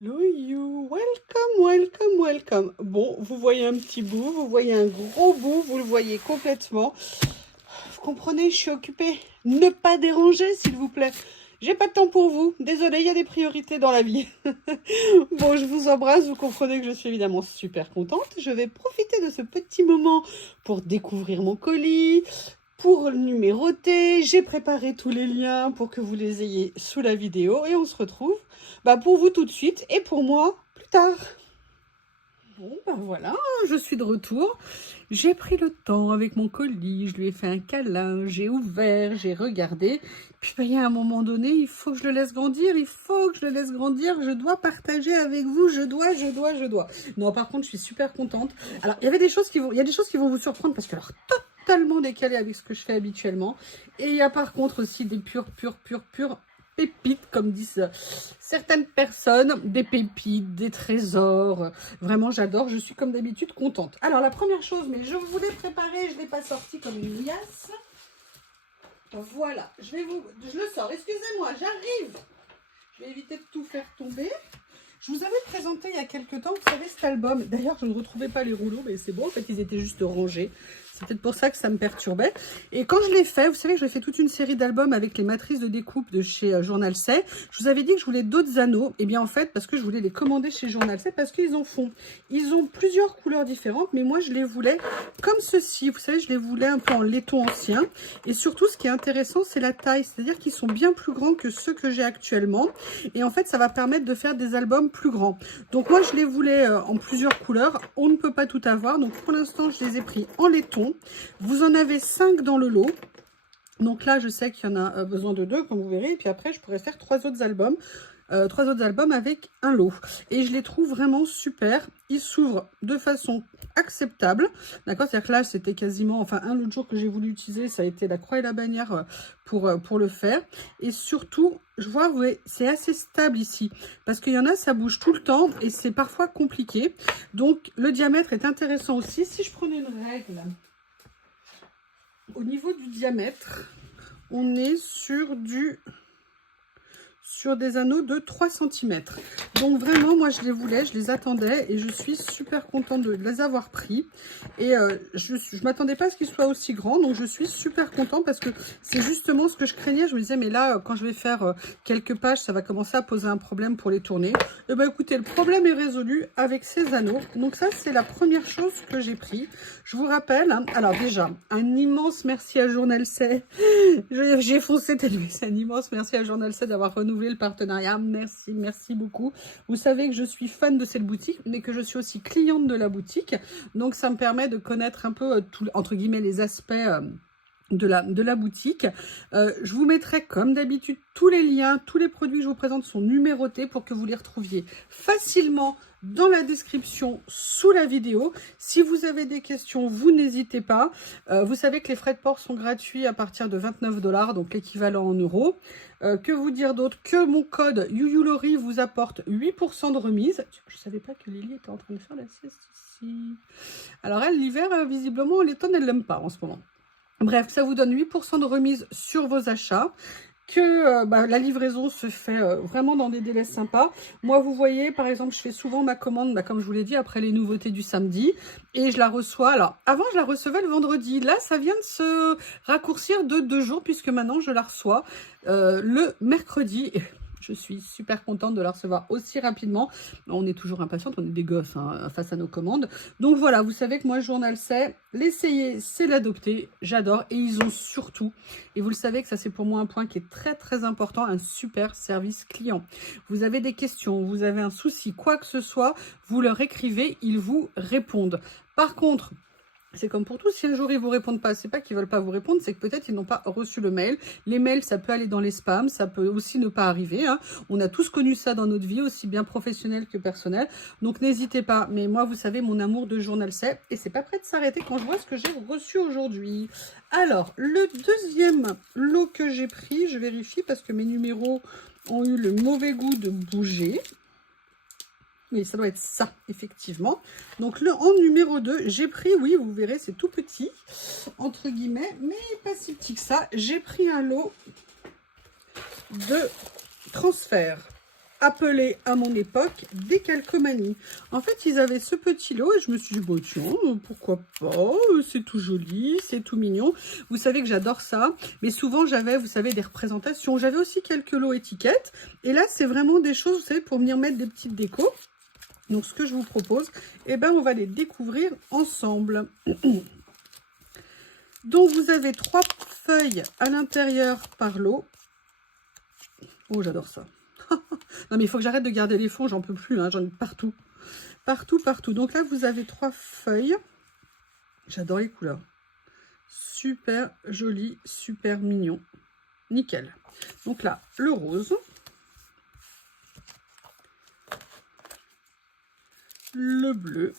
Hello you, welcome, welcome, welcome. Bon, vous voyez un petit bout, vous voyez un gros bout, vous le voyez complètement. Vous comprenez, je suis occupée. Ne pas déranger, s'il vous plaît. J'ai pas de temps pour vous. Désolée, il y a des priorités dans la vie. Bon, je vous embrasse. Vous comprenez que je suis évidemment super contente. Je vais profiter de ce petit moment pour découvrir mon colis, pour le numéroter. J'ai préparé tous les liens pour que vous les ayez sous la vidéo. Et on se retrouve pour vous tout de suite et pour moi plus tard. Bon, voilà, je suis de retour. J'ai pris le temps avec mon colis, je lui ai fait un câlin, j'ai ouvert, j'ai regardé. Puis il y a un moment donné, il faut que je le laisse grandir, je dois partager avec vous, je dois. Non, par contre, je suis super contente. Alors, il y a des choses qui vont vous surprendre parce que alors totalement décalé avec ce que je fais habituellement. Et il y a par contre aussi des purs pépites, comme disent certaines personnes, des pépites, des trésors. Vraiment, j'adore. Je suis comme d'habitude contente. Alors, la première chose, mais je vous l'ai préparé, je ne l'ai pas sorti comme une liasse. Voilà, je le sors. Excusez-moi, j'arrive. Je vais éviter de tout faire tomber. Je vous avais présenté il y a quelques temps, vous savez, cet album. D'ailleurs, je ne retrouvais pas les rouleaux, mais c'est bon, en fait, ils étaient juste rangés. C'est peut-être pour ça que ça me perturbait. Et quand je l'ai fait, vous savez, j'ai fait toute une série d'albums avec les matrices de découpe de chez Journal C. Je vous avais dit que je voulais d'autres anneaux. Et bien, en fait, parce que je voulais les commander chez Journal C, parce qu'ils en font. Ils ont plusieurs couleurs différentes, mais moi, je les voulais comme ceci. Vous savez, je les voulais un peu en laiton ancien. Et surtout, ce qui est intéressant, c'est la taille. C'est-à-dire qu'ils sont bien plus grands que ceux que j'ai actuellement. Et en fait, ça va permettre de faire des albums plus grands. Donc, moi, je les voulais en plusieurs couleurs. On ne peut pas tout avoir. Donc, pour l'instant, je les ai pris en laiton. Vous en avez 5 dans le lot. Donc là, je sais qu'il y en a besoin de 2, comme vous verrez. Et puis après, je pourrais faire 3 autres albums. 3 autres albums avec un lot. Et je les trouve vraiment super. Ils s'ouvrent de façon acceptable. D'accord? C'est-à-dire que là, c'était quasiment... Enfin, l'autre jour que j'ai voulu utiliser, ça a été la croix et la bannière pour le faire. Et surtout, je vois, ouais, c'est assez stable ici. Parce qu'il y en a, ça bouge tout le temps. Et c'est parfois compliqué. Donc, le diamètre est intéressant aussi. Si je prenais une règle... Au niveau du diamètre, on est sur des anneaux de 3 cm. Donc vraiment, moi je les voulais, je les attendais et je suis super contente de les avoir pris. Et je ne m'attendais pas à ce qu'ils soient aussi grands, donc je suis super contente parce que c'est justement ce que je craignais. Je me disais, mais là, quand je vais faire quelques pages, ça va commencer à poser un problème pour les tourner. Et bien écoutez, le problème est résolu avec ces anneaux. Donc ça, c'est la première chose que j'ai pris. Je vous rappelle, hein, alors déjà, un immense merci à Journal C. J'ai foncé tellement, c'est un immense merci à Journal C d'avoir renouvelé le partenariat. Merci, merci beaucoup. Vous savez que je suis fan de cette boutique, mais que je suis aussi cliente de la boutique. Donc, ça me permet de connaître un peu, entre guillemets, les aspects... de la boutique. Je vous mettrai comme d'habitude tous les liens, tous les produits que je vous présente sont numérotés pour que vous les retrouviez facilement dans la description sous la vidéo. Si vous avez des questions, vous n'hésitez pas. Vous savez que les frais de port sont gratuits à partir de 29 $, donc l'équivalent en euros. Que vous dire d'autre? Que mon code YuYuLori vous apporte 8% de remise. Je ne savais pas que Lily était en train de faire la sieste ici. Alors elle, l'hiver, visiblement, l'automne, elle l'aime pas en ce moment. Bref, ça vous donne 8% de remise sur vos achats, que la livraison se fait vraiment dans des délais sympas. Moi, vous voyez, par exemple, je fais souvent ma commande, comme je vous l'ai dit, après les nouveautés du samedi, et je la reçois. Alors, avant, je la recevais le vendredi. Là, ça vient de se raccourcir de 2 jours, puisque maintenant, je la reçois le mercredi. Je suis super contente de la recevoir aussi rapidement. On est toujours impatiente, on est des gosses hein, face à nos commandes. Donc voilà, vous savez que moi, Journal C, l'essayer, c'est l'adopter. J'adore. Et ils ont surtout, et vous le savez que ça c'est pour moi un point qui est très très important, un super service client. Vous avez des questions, vous avez un souci, quoi que ce soit, vous leur écrivez, ils vous répondent. Par contre, c'est comme pour tout, si un jour ils vous répondent pas, c'est pas qu'ils veulent pas vous répondre, c'est que peut-être ils n'ont pas reçu le mail. Les mails, ça peut aller dans les spams, ça peut aussi ne pas arriver. Hein. On a tous connu ça dans notre vie, aussi bien professionnelle que personnelle. Donc n'hésitez pas. Mais moi, vous savez, mon amour de Journal C, et c'est pas prêt de s'arrêter quand je vois ce que j'ai reçu aujourd'hui. Alors, le deuxième lot que j'ai pris, je vérifie parce que mes numéros ont eu le mauvais goût de bouger. Oui, ça doit être ça, effectivement. Donc, en numéro 2, j'ai pris, oui, vous verrez, c'est tout petit, entre guillemets, mais pas si petit que ça. J'ai pris un lot de transfert. appelé à mon époque Décalcomanie. En fait, ils avaient ce petit lot et je me suis dit, bon, tiens, pourquoi pas, c'est tout joli, c'est tout mignon. Vous savez que j'adore ça, mais souvent j'avais, vous savez, des représentations. J'avais aussi quelques lots étiquettes et là, c'est vraiment des choses, vous savez, pour venir mettre des petites décos. Donc, ce que je vous propose, eh ben, on va les découvrir ensemble. Donc, vous avez 3 feuilles à l'intérieur par lot. Oh, j'adore ça. Non, mais il faut que j'arrête de garder les fonds, j'en peux plus, hein, j'en ai partout. Partout, partout. Donc là, vous avez 3 feuilles. J'adore les couleurs. Super joli, super mignon. Nickel. Donc là, le rose. Le bleu.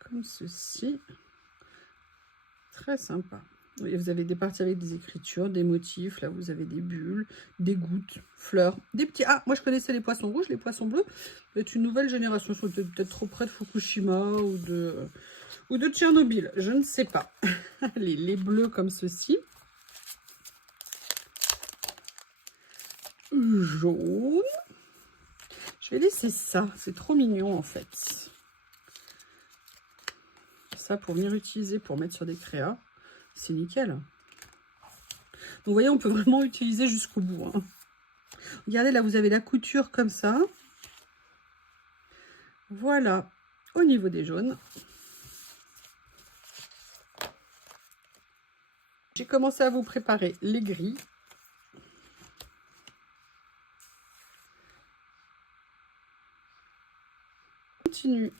Comme ceci. Très sympa. Et vous avez des parties avec des écritures, des motifs. Là, vous avez des bulles, des gouttes, fleurs, des petits... Ah, moi, je connaissais les poissons rouges, les poissons bleus. C'est une nouvelle génération. Ils sont peut-être trop près de Fukushima ou de Tchernobyl. Je ne sais pas. les bleus comme ceci. Jaune. Je vais laisser ça. C'est trop mignon, en fait. Ça, pour venir utiliser, pour mettre sur des créas. C'est nickel. Donc, vous voyez, on peut vraiment utiliser jusqu'au bout. Hein. Regardez, là, vous avez la couture comme ça. Voilà, au niveau des jaunes. J'ai commencé à vous préparer les gris. On continue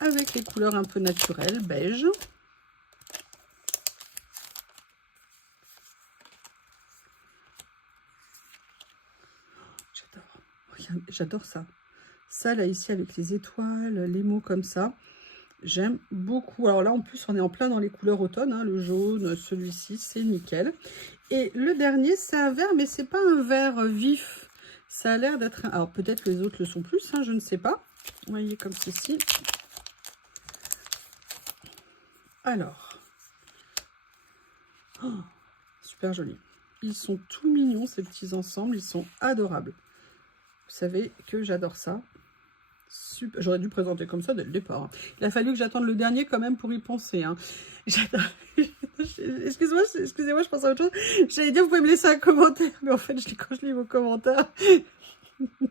avec les couleurs un peu naturelles, beige. J'adore ça. Ça, là, ici, avec les étoiles, les mots comme ça. J'aime beaucoup. Alors là, en plus, on est en plein dans les couleurs automne. Hein, le jaune, celui-ci, c'est nickel. Et le dernier, c'est un vert, mais c'est pas un vert vif. Ça a l'air d'être... Alors, peut-être que les autres le sont plus, hein, je ne sais pas. Vous voyez, comme ceci. Alors. Oh, super joli. Ils sont tout mignons, ces petits ensembles. Ils sont adorables. Vous savez que j'adore ça. J'aurais dû présenter comme ça dès le départ. Il a fallu que j'attende le dernier quand même pour y penser. Hein. Excusez-moi, je pense à autre chose. J'allais dire, vous pouvez me laisser un commentaire. Mais en fait, quand je lis vos commentaires,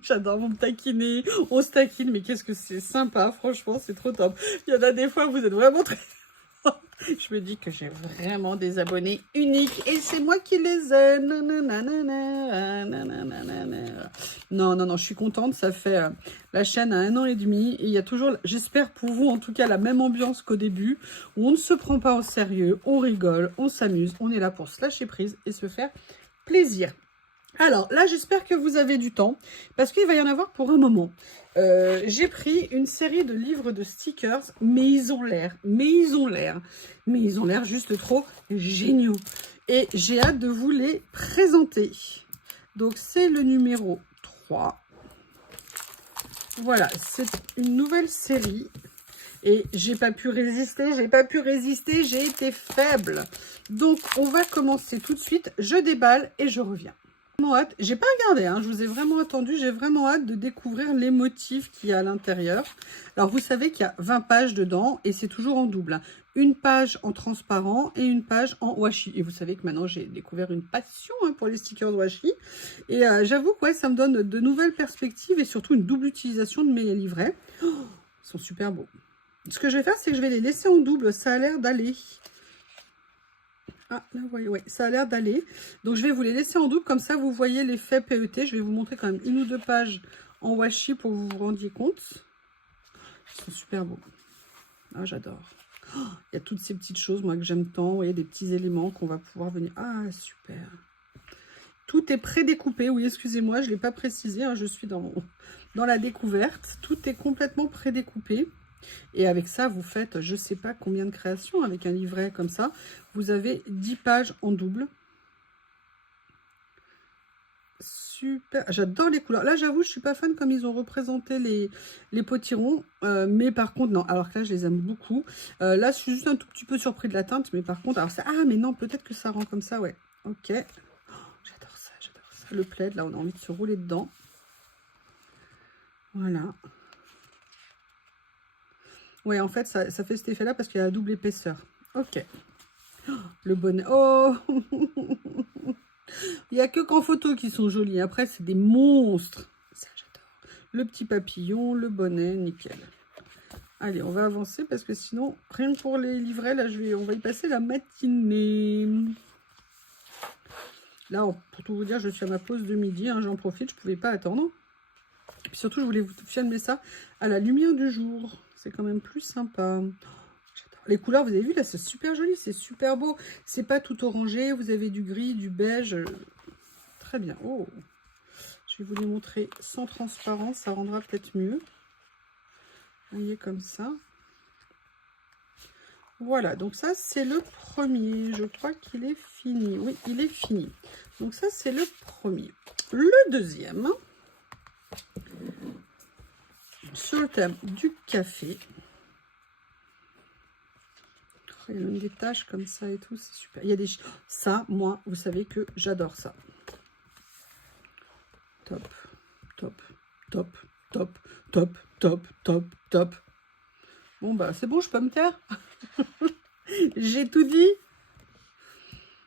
j'adore, vous me taquiner. On se taquine, mais qu'est-ce que c'est sympa. Franchement, c'est trop top. Il y en a des fois, vous êtes vraiment très... Je me dis que j'ai vraiment des abonnés uniques et c'est moi qui les aime. Non, non, non, je suis contente. Ça fait la chaîne à 1 an et demi et il y a toujours, j'espère pour vous en tout cas, la même ambiance qu'au début où on ne se prend pas au sérieux, on rigole, on s'amuse, on est là pour se lâcher prise et se faire plaisir. Alors là, j'espère que vous avez du temps parce qu'il va y en avoir pour un moment. J'ai pris une série de livres de stickers, mais ils ont l'air juste trop géniaux. Et j'ai hâte de vous les présenter. Donc, c'est le numéro 3. Voilà, c'est une nouvelle série. Et j'ai pas pu résister, j'ai été faible. Donc, on va commencer tout de suite. Je déballe et je reviens. J'ai pas regardé, hein, je vous ai vraiment attendu, j'ai vraiment hâte de découvrir les motifs qu'il y a à l'intérieur. Alors vous savez qu'il y a 20 pages dedans et c'est toujours en double. Hein. Une page en transparent et une page en washi. Et vous savez que maintenant j'ai découvert une passion hein, pour les stickers washi. Et j'avoue que ouais, ça me donne de nouvelles perspectives et surtout une double utilisation de mes livrets. Oh, ils sont super beaux. Ce que je vais faire, c'est que je vais les laisser en double, ça a l'air d'aller. Ah, là, vous voyez, ouais, ça a l'air d'aller. Donc, je vais vous les laisser en double. Comme ça, vous voyez l'effet PET. Je vais vous montrer quand même 1 ou 2 pages en washi pour que vous vous rendiez compte. Ils sont super beaux. Ah, j'adore. Oh, il y a toutes ces petites choses, moi, que j'aime tant. Vous voyez, des petits éléments qu'on va pouvoir venir... Ah, super. Tout est prédécoupé. Oui, excusez-moi, je ne l'ai pas précisé. Hein, je suis dans la découverte. Tout est complètement prédécoupé. Et avec ça, vous faites, je ne sais pas combien de créations, avec un livret comme ça. Vous avez 10 pages en double. super. J'adore les couleurs. Là, j'avoue, je suis pas fan comme ils ont représenté les potirons. Mais par contre, non. Alors que là, je les aime beaucoup. Là, je suis juste un tout petit peu surpris de la teinte. Mais par contre, alors ça... Ah, mais non, peut-être que ça rend comme ça, ouais. Ok. Oh, j'adore ça, j'adore ça. Le plaid, là, on a envie de se rouler dedans. Voilà. Ouais, en fait, ça fait cet effet-là parce qu'il y a la double épaisseur. Ok. Oh, le bonnet. Oh il n'y a que qu'en photo qui sont jolis. Après, c'est des monstres. Ça, j'adore. Le petit papillon, le bonnet, nickel. Allez, on va avancer parce que sinon, rien que pour les livrets, là, on va y passer la matinée. Là, pour tout vous dire, je suis à ma pause de midi. Hein, j'en profite, je ne pouvais pas attendre. Et puis surtout, je voulais vous filmer ça à la lumière du jour. C'est quand même plus sympa. Les couleurs, vous avez vu, là, c'est super joli, c'est super beau. C'est pas tout orangé, vous avez du gris, du beige. Très bien. Oh, je vais vous les montrer sans transparence, ça rendra peut-être mieux. Vous voyez, comme ça. Voilà, donc ça, c'est le premier. Je crois qu'il est fini. Oui, il est fini. Donc ça, c'est le premier. Le deuxième, sur le thème du café. Il y a même des taches comme ça et tout, c'est super. Il y a des... Ça, moi, vous savez que j'adore ça. Top, top, top, top, top, top, top, top. Bon, bah, c'est bon, je peux me taire. J'ai tout dit.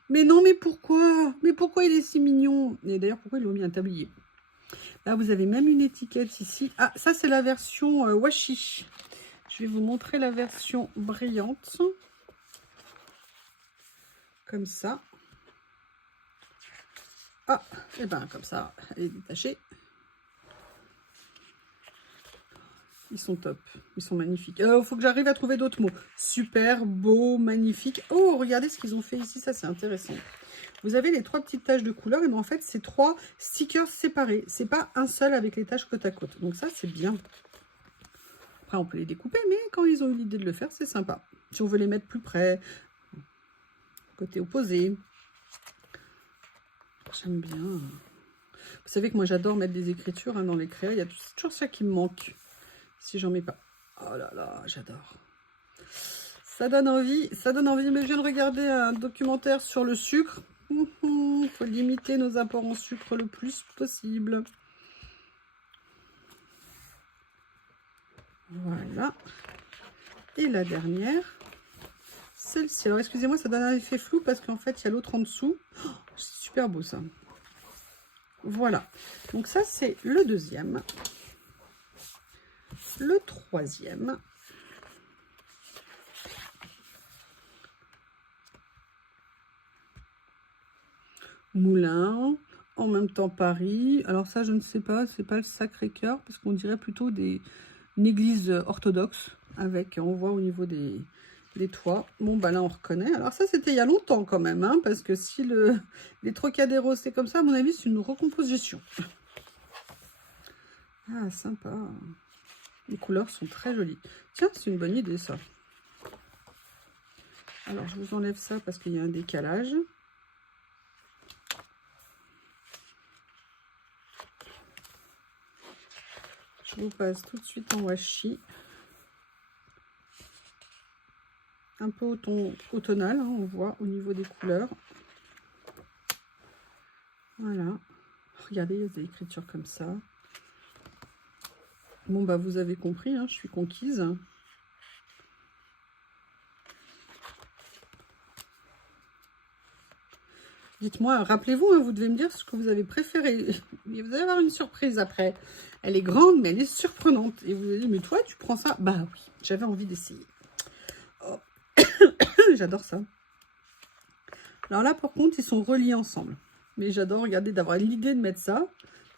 Mais non, mais pourquoi? Mais pourquoi il est si mignon? Et d'ailleurs, pourquoi ils l'ont mis un tablier? Là, vous avez même une étiquette ici. Ah, ça, c'est la version washi. Je vais vous montrer la version brillante. Comme ça. Ah, et ben comme ça, elle est détachée. Ils sont top, ils sont magnifiques. Il faut que j'arrive à trouver d'autres mots. Super, beau, magnifique. Oh, regardez ce qu'ils ont fait ici, ça c'est intéressant. Vous avez les 3 petites taches de couleur, et bien en fait, c'est 3 stickers séparés. C'est pas un seul avec les taches côte à côte. Donc ça, c'est bien. Après, on peut les découper, mais quand ils ont eu l'idée de le faire, c'est sympa. Si on veut les mettre plus près, côté opposé. J'aime bien. Vous savez que moi, j'adore mettre des écritures dans les créas. Il y a toujours ça qui me manque. Si j'en mets pas. Oh là là, j'adore. Ça donne envie. Ça donne envie. Mais je viens de regarder un documentaire sur le sucre. Il faut limiter nos apports en sucre le plus possible. Voilà. Et la dernière, celle-ci. Alors, excusez-moi, ça donne un effet flou parce qu'en fait, il y a l'autre en dessous. Oh, c'est super beau, ça. Voilà. Donc, ça, c'est le deuxième. Le troisième. Moulin. En même temps, Paris. Alors, ça, je ne sais pas. C'est pas le Sacré-Cœur parce qu'on dirait plutôt une église orthodoxe avec, on voit au niveau des toits. Bon, bah là, on reconnaît. Alors ça, c'était il y a longtemps quand même, hein, parce que si les Trocadéro, c'est comme ça, à mon avis, c'est une recomposition. Ah, sympa. Les couleurs sont très jolies. Tiens, c'est une bonne idée, ça. Alors, je vous enlève ça parce qu'il y a un décalage. Je vous passe tout de suite en washi. Un peu automnal, hein, on voit au niveau des couleurs. Voilà. Regardez, il y a des écritures comme ça. Bon, bah, vous avez compris, hein, je suis conquise. Dites-moi, rappelez-vous, hein, vous devez me dire ce que vous avez préféré. Vous allez avoir une surprise après. Elle est grande, mais elle est surprenante. Et vous allez dire, mais toi, tu prends ça? Bah oui, j'avais envie d'essayer. Oh. J'adore ça. Alors là, par contre, ils sont reliés ensemble. Mais j'adore, regardez, d'avoir l'idée de mettre ça.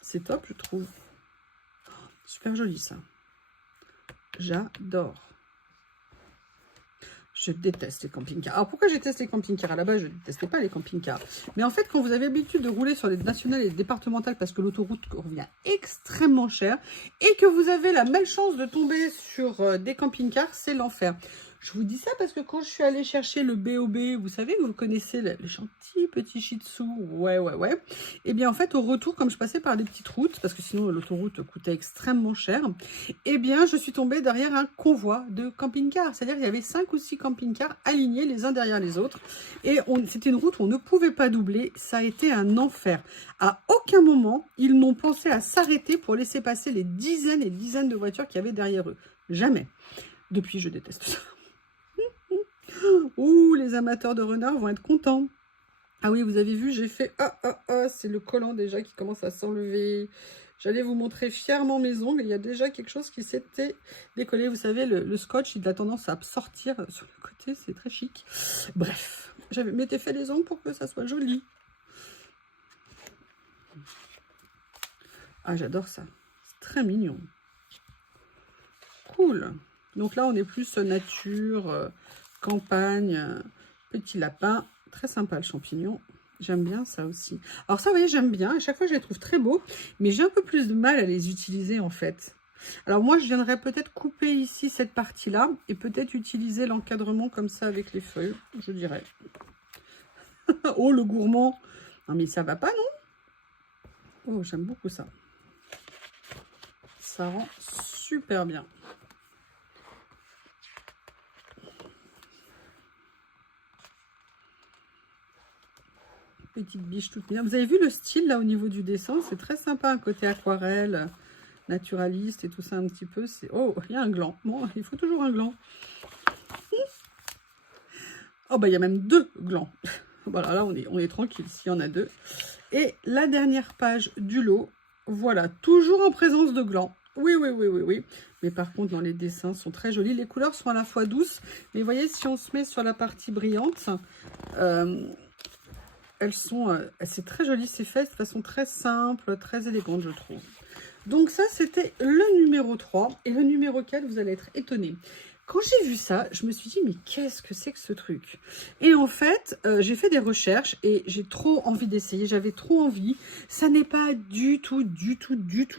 C'est top, je trouve. Super joli, ça. J'adore. Je déteste les camping-cars. Alors, pourquoi je déteste les camping-cars? À la base, je ne détestais pas les camping-cars. Mais en fait, quand vous avez l'habitude de rouler sur les nationales et les départementales, parce que l'autoroute revient extrêmement cher, et que vous avez la malchance de tomber sur des camping-cars, c'est l'enfer. Je vous dis ça parce que quand je suis allée chercher le B.O.B, vous savez, vous connaissez les gentils petits shih tzu, ouais. Et bien en fait, au retour, comme je passais par des petites routes, parce que sinon l'autoroute coûtait extrêmement cher, et bien je suis tombée derrière un convoi de camping-cars. C'est-à-dire qu'il y avait 5 ou 6 camping-cars alignés les uns derrière les autres. Et c'était une route où on ne pouvait pas doubler. Ça a été un enfer. À aucun moment, ils n'ont pensé à s'arrêter pour laisser passer les dizaines et dizaines de voitures qu'il y avait derrière eux. Jamais. Depuis, je déteste ça. Ouh, les amateurs de renards vont être contents. Ah oui, vous avez vu, j'ai fait... c'est le collant déjà qui commence à s'enlever. J'allais vous montrer fièrement mes ongles. Il y a déjà quelque chose qui s'était décollé. Vous savez, le scotch, il a tendance à sortir sur le côté. C'est très chic. Bref, j'avais m'étais fait les ongles pour que ça soit joli. Ah, j'adore ça. C'est très mignon. Cool. Donc là, on est plus nature, campagne, petit lapin. Très sympa le champignon. J'aime bien ça aussi. Alors ça, vous voyez, j'aime bien. À chaque fois, je les trouve très beaux. Mais j'ai un peu plus de mal à les utiliser, en fait. Alors moi, je viendrais peut-être couper ici cette partie-là. Et peut-être utiliser l'encadrement comme ça avec les feuilles, je dirais. Oh, le gourmand. Non, mais ça va pas, non? Oh, j'aime beaucoup ça. Ça rend super bien. Petite biche toute bien. Vous avez vu le style là au niveau du dessin? C'est très sympa, un côté aquarelle, naturaliste et tout ça un petit peu. Oh, il y a un gland. Bon, il faut toujours un gland. Oh, bah il y a même 2 glands. Voilà, là on est tranquille s'il y en a 2. Et la dernière page du lot, voilà, toujours en présence de glands. Oui. Mais par contre, dans les dessins, sont très jolis. Les couleurs sont à la fois douces. Mais vous voyez, si on se met sur la partie brillante, elles sont... c'est très joli, c'est fait de façon très simple, très élégante, je trouve. Donc ça, c'était le numéro 3. Et le numéro 4, vous allez être étonnés. Quand j'ai vu ça, je me suis dit, mais qu'est-ce que c'est que ce truc? Et en fait, j'ai fait des recherches et j'ai trop envie d'essayer. J'avais trop envie. Ça n'est pas du tout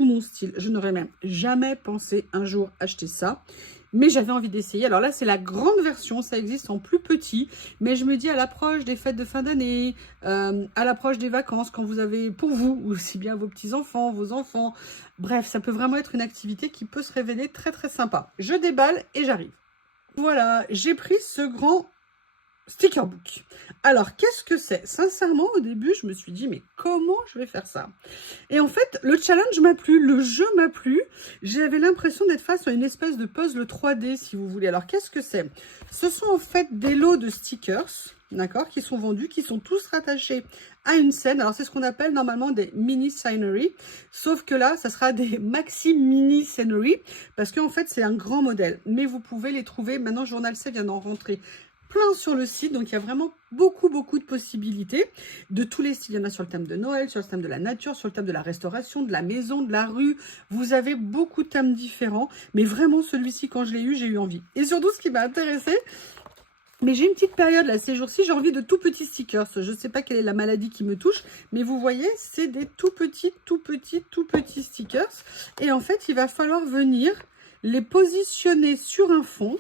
mon style. Je n'aurais même jamais pensé un jour acheter ça. Mais j'avais envie d'essayer. Alors là, c'est la grande version. Ça existe en plus petit. Mais je me dis, à l'approche des fêtes de fin d'année, à l'approche des vacances, quand vous avez, pour vous, ou aussi bien vos petits-enfants, vos enfants. Bref, ça peut vraiment être une activité qui peut se révéler très, très sympa. Je déballe et j'arrive. Voilà, j'ai pris ce grand sticker book. Alors, qu'est-ce que c'est? Sincèrement, au début, je me suis dit, mais comment je vais faire ça? Et en fait, le challenge m'a plu, le jeu m'a plu. J'avais l'impression d'être face à une espèce de puzzle 3D, si vous voulez. Alors, qu'est-ce que c'est? Ce sont en fait des lots de stickers, d'accord, qui sont vendus, qui sont tous rattachés à une scène. Alors, c'est ce qu'on appelle normalement des mini scenery, sauf que là, ça sera des maxi mini scenery, parce qu'en fait, c'est un grand modèle. Mais vous pouvez les trouver, maintenant, Journal C vient d'en rentrer plein sur le site, donc il y a vraiment beaucoup de possibilités de tous les styles. Il y en a sur le thème de Noël, sur le thème de la nature, sur le thème de la restauration, de la maison, de la rue. Vous avez beaucoup de thèmes différents, mais vraiment celui-ci, quand je l'ai eu, j'ai eu envie. Et surtout, ce qui m'a intéressé, mais j'ai une petite période là, ces jours-ci, j'ai envie de tout petits stickers. Je ne sais pas quelle est la maladie qui me touche, mais vous voyez, c'est des tout petits stickers. Et en fait, il va falloir venir les positionner sur un fond.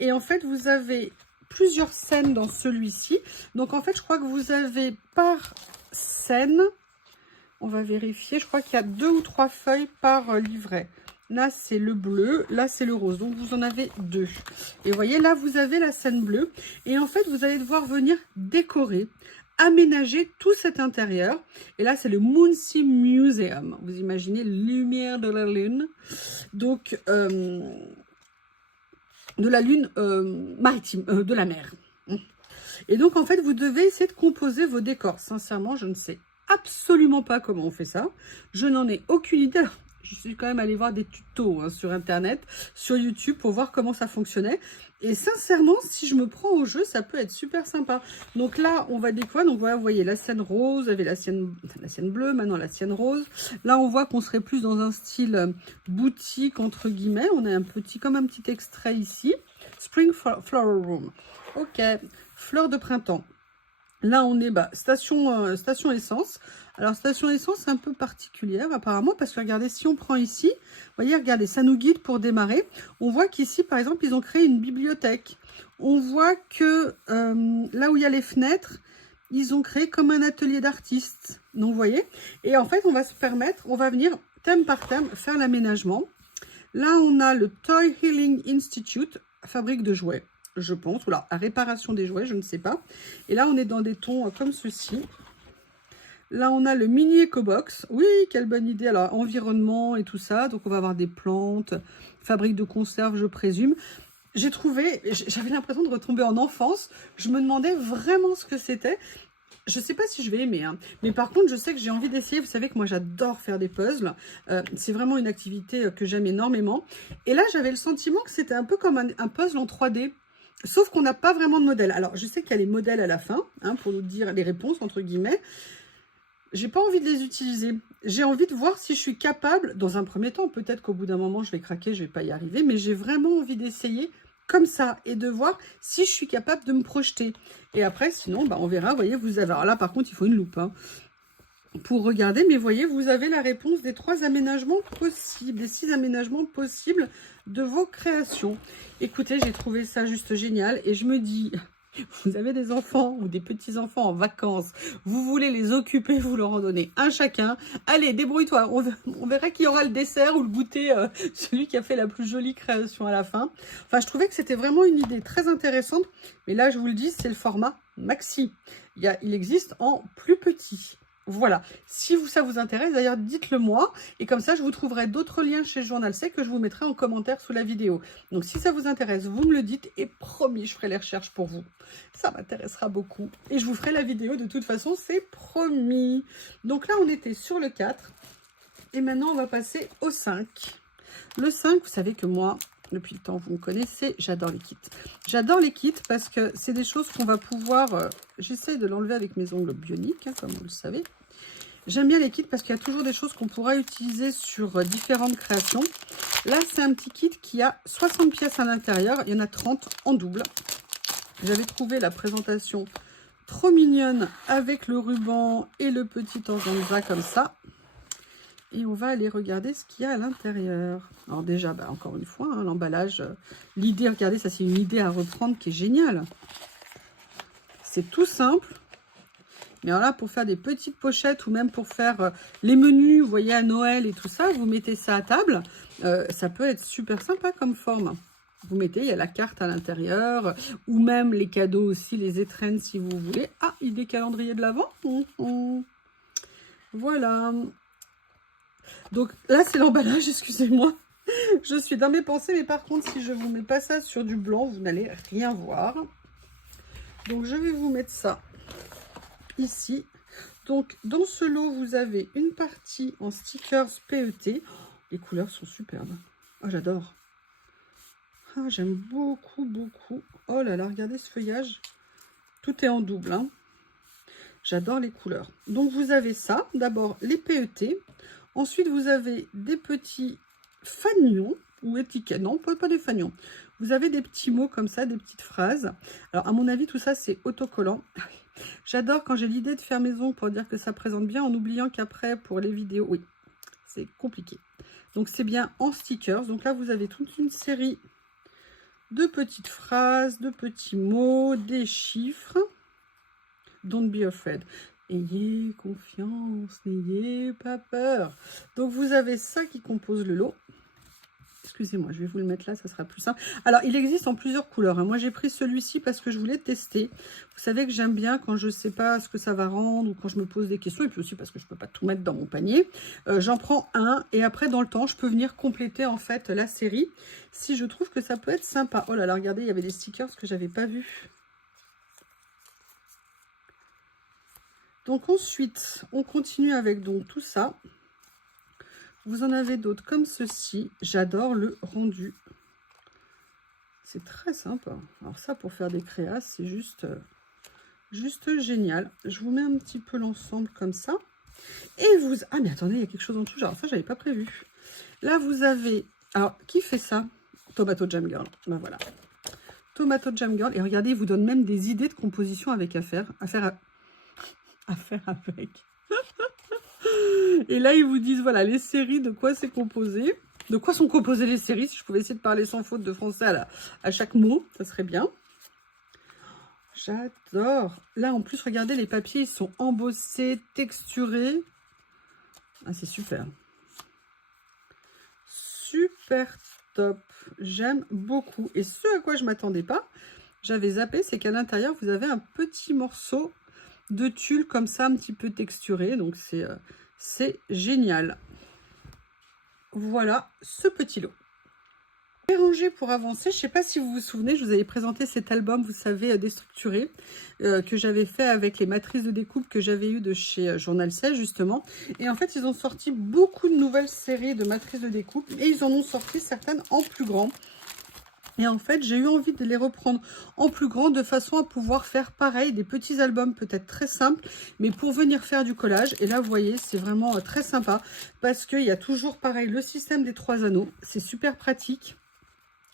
Et en fait, vous avez plusieurs scènes dans celui-ci. Donc, en fait, je crois que vous avez par scène, on va vérifier, je crois qu'il y a 2 ou 3 feuilles par livret. Là, c'est le bleu, là, c'est le rose. Donc, vous en avez 2. Et vous voyez, là, vous avez la scène bleue. Et en fait, vous allez devoir venir décorer, aménager tout cet intérieur. Et là, c'est le Moonsea Museum. Vous imaginez, lumière de la lune. Donc, de la lune maritime, de la mer. Et donc, en fait, vous devez essayer de composer vos décors. Sincèrement, je ne sais absolument pas comment on fait ça. Je n'en ai aucune idée. Alors, je suis quand même allée voir des tutos hein, sur Internet, sur YouTube, pour voir comment ça fonctionnait. Et sincèrement, si je me prends au jeu, ça peut être super sympa. Donc là, on va décorer. Donc voilà, vous voyez la scène rose, vous avez la scène bleue, maintenant la scène rose. Là, on voit qu'on serait plus dans un style boutique, entre guillemets. On a comme un petit extrait ici. Spring Floral Room. Ok, fleurs de printemps. Là, on est station essence. Alors, station essence, c'est un peu particulière apparemment parce que regardez, si on prend ici, vous voyez, regardez, ça nous guide pour démarrer. On voit qu'ici, par exemple, ils ont créé une bibliothèque. On voit que là où il y a les fenêtres, ils ont créé comme un atelier d'artistes. Donc, vous voyez, et en fait, on va se permettre, on va venir thème par thème faire l'aménagement. Là, on a le Toy Healing Institute, fabrique de jouets, je pense, ou la réparation des jouets, je ne sais pas. Et là, on est dans des tons comme ceci. Là, on a le mini Ecobox. Oui, quelle bonne idée. Alors, environnement et tout ça. Donc, on va avoir des plantes, fabrique de conserve, je présume. J'ai trouvé, j'avais l'impression de retomber en enfance. Je me demandais vraiment ce que c'était. Je ne sais pas si je vais aimer, hein. Mais par contre, je sais que j'ai envie d'essayer. Vous savez que moi, j'adore faire des puzzles. C'est vraiment une activité que j'aime énormément. Et là, j'avais le sentiment que c'était un peu comme un puzzle en 3D. Sauf qu'on n'a pas vraiment de modèle. Alors, je sais qu'il y a les modèles à la fin, hein, pour nous dire les réponses, entre guillemets. J'ai pas envie de les utiliser. J'ai envie de voir si je suis capable, dans un premier temps, peut-être qu'au bout d'un moment, je vais craquer, je vais pas y arriver, mais j'ai vraiment envie d'essayer comme ça et de voir si je suis capable de me projeter. Et après, sinon, on verra. Vous voyez, vous avez... Alors là, par contre, il faut une loupe hein, pour regarder. Mais vous voyez, vous avez la réponse des 3 aménagements possibles, des 6 aménagements possibles de vos créations. Écoutez, j'ai trouvé ça juste génial et je me dis... Vous avez des enfants ou des petits-enfants en vacances, vous voulez les occuper, vous leur en donnez un chacun. Allez, débrouille-toi, on verra qui aura le dessert ou le goûter, celui qui a fait la plus jolie création à la fin. Enfin, je trouvais que c'était vraiment une idée très intéressante. Mais là, je vous le dis, c'est le format maxi. Il existe en plus petit. Voilà, si ça vous intéresse, d'ailleurs, dites-le moi. Et comme ça, je vous trouverai d'autres liens chez Journal Sec que je vous mettrai en commentaire sous la vidéo. Donc, si ça vous intéresse, vous me le dites. Et promis, je ferai les recherches pour vous. Ça m'intéressera beaucoup. Et je vous ferai la vidéo de toute façon, c'est promis. Donc là, on était sur le 4. Et maintenant, on va passer au 5. Le 5, vous savez que moi... Depuis le temps, vous me connaissez, j'adore les kits. J'adore les kits parce que c'est des choses qu'on va pouvoir... J'essaie de l'enlever avec mes ongles bioniques, hein, comme vous le savez. J'aime bien les kits parce qu'il y a toujours des choses qu'on pourra utiliser sur différentes créations. Là, c'est un petit kit qui a 60 pièces à l'intérieur. Il y en a 30 en double. J'avais trouvé la présentation trop mignonne avec le ruban et le petit organza comme ça. Et on va aller regarder ce qu'il y a à l'intérieur. Alors déjà, encore une fois, hein, l'emballage, l'idée, regardez, ça c'est une idée à reprendre qui est géniale. C'est tout simple. Mais alors là, pour faire des petites pochettes ou même pour faire les menus, vous voyez, à Noël et tout ça, vous mettez ça à table. Ça peut être super sympa comme forme. Vous mettez, il y a la carte à l'intérieur, ou même les cadeaux aussi, les étrennes si vous voulez. Ah, idée calendrier de l'Avent. Voilà. Donc là, c'est l'emballage, excusez-moi. Je suis dans mes pensées, mais par contre, si je vous mets pas ça sur du blanc, vous n'allez rien voir. Donc, je vais vous mettre ça ici. Donc, dans ce lot, vous avez une partie en stickers PET. Les couleurs sont superbes. Oh, j'adore. Ah, j'aime beaucoup, beaucoup. Oh là là, regardez ce feuillage. Tout est en double, hein. J'adore les couleurs. Donc, vous avez ça. D'abord, les PET. Ensuite, vous avez des petits fanions ou étiquettes. Non, pas des fanions. Vous avez des petits mots comme ça, des petites phrases. Alors, à mon avis, tout ça, c'est autocollant. J'adore quand j'ai l'idée de faire mes ongles pour dire que ça présente bien, en oubliant qu'après, pour les vidéos, oui, c'est compliqué. Donc, c'est bien en stickers. Donc là, vous avez toute une série de petites phrases, de petits mots, des chiffres. Don't be afraid. Ayez confiance, n'ayez pas peur. Donc, vous avez ça qui compose le lot. Excusez-moi, je vais vous le mettre là, ça sera plus simple. Alors, il existe en plusieurs couleurs, hein. Moi, j'ai pris celui-ci parce que je voulais tester. Vous savez que j'aime bien quand je ne sais pas ce que ça va rendre ou quand je me pose des questions. Et puis aussi parce que je ne peux pas tout mettre dans mon panier. J'en prends un et après, dans le temps, je peux venir compléter en fait la série si je trouve que ça peut être sympa. Oh là là, regardez, il y avait des stickers que je n'avais pas vus. Donc ensuite, on continue avec donc tout ça. Vous en avez d'autres comme ceci. J'adore le rendu. C'est très sympa. Alors ça, pour faire des créas, c'est juste génial. Je vous mets un petit peu l'ensemble comme ça. Et vous... Ah mais attendez, il y a quelque chose en tout genre. Ça, j'avais pas prévu. Là, vous avez... Alors, qui fait ça? Tomato Jam Girl. Ben voilà. Tomato Jam Girl. Et regardez, il vous donne même des idées de composition avec à faire. à faire avec. Et là, ils vous disent, voilà, les séries, de quoi c'est composé. De quoi sont composées les séries? Si je pouvais essayer de parler sans faute de français à chaque mot, ça serait bien. J'adore. Là, en plus, regardez, les papiers, ils sont embossés, texturés. Ah, c'est super. Super top. J'aime beaucoup. Et ce à quoi je ne m'attendais pas, j'avais zappé, c'est qu'à l'intérieur, vous avez un petit morceau de tulle comme ça, un petit peu texturé. Donc, c'est génial. Voilà ce petit lot. Ranger pour avancer. Je ne sais pas si vous vous souvenez, je vous avais présenté cet album, vous savez, déstructuré, que j'avais fait avec les matrices de découpe que j'avais eues de chez Journal 16, justement. Et en fait, ils ont sorti beaucoup de nouvelles séries de matrices de découpe et ils en ont sorti certaines en plus grand. Et en fait, j'ai eu envie de les reprendre en plus grand de façon à pouvoir faire pareil, des petits albums peut-être très simples, mais pour venir faire du collage. Et là, vous voyez, c'est vraiment très sympa parce qu'il y a toujours pareil le système des 3 anneaux. C'est super pratique.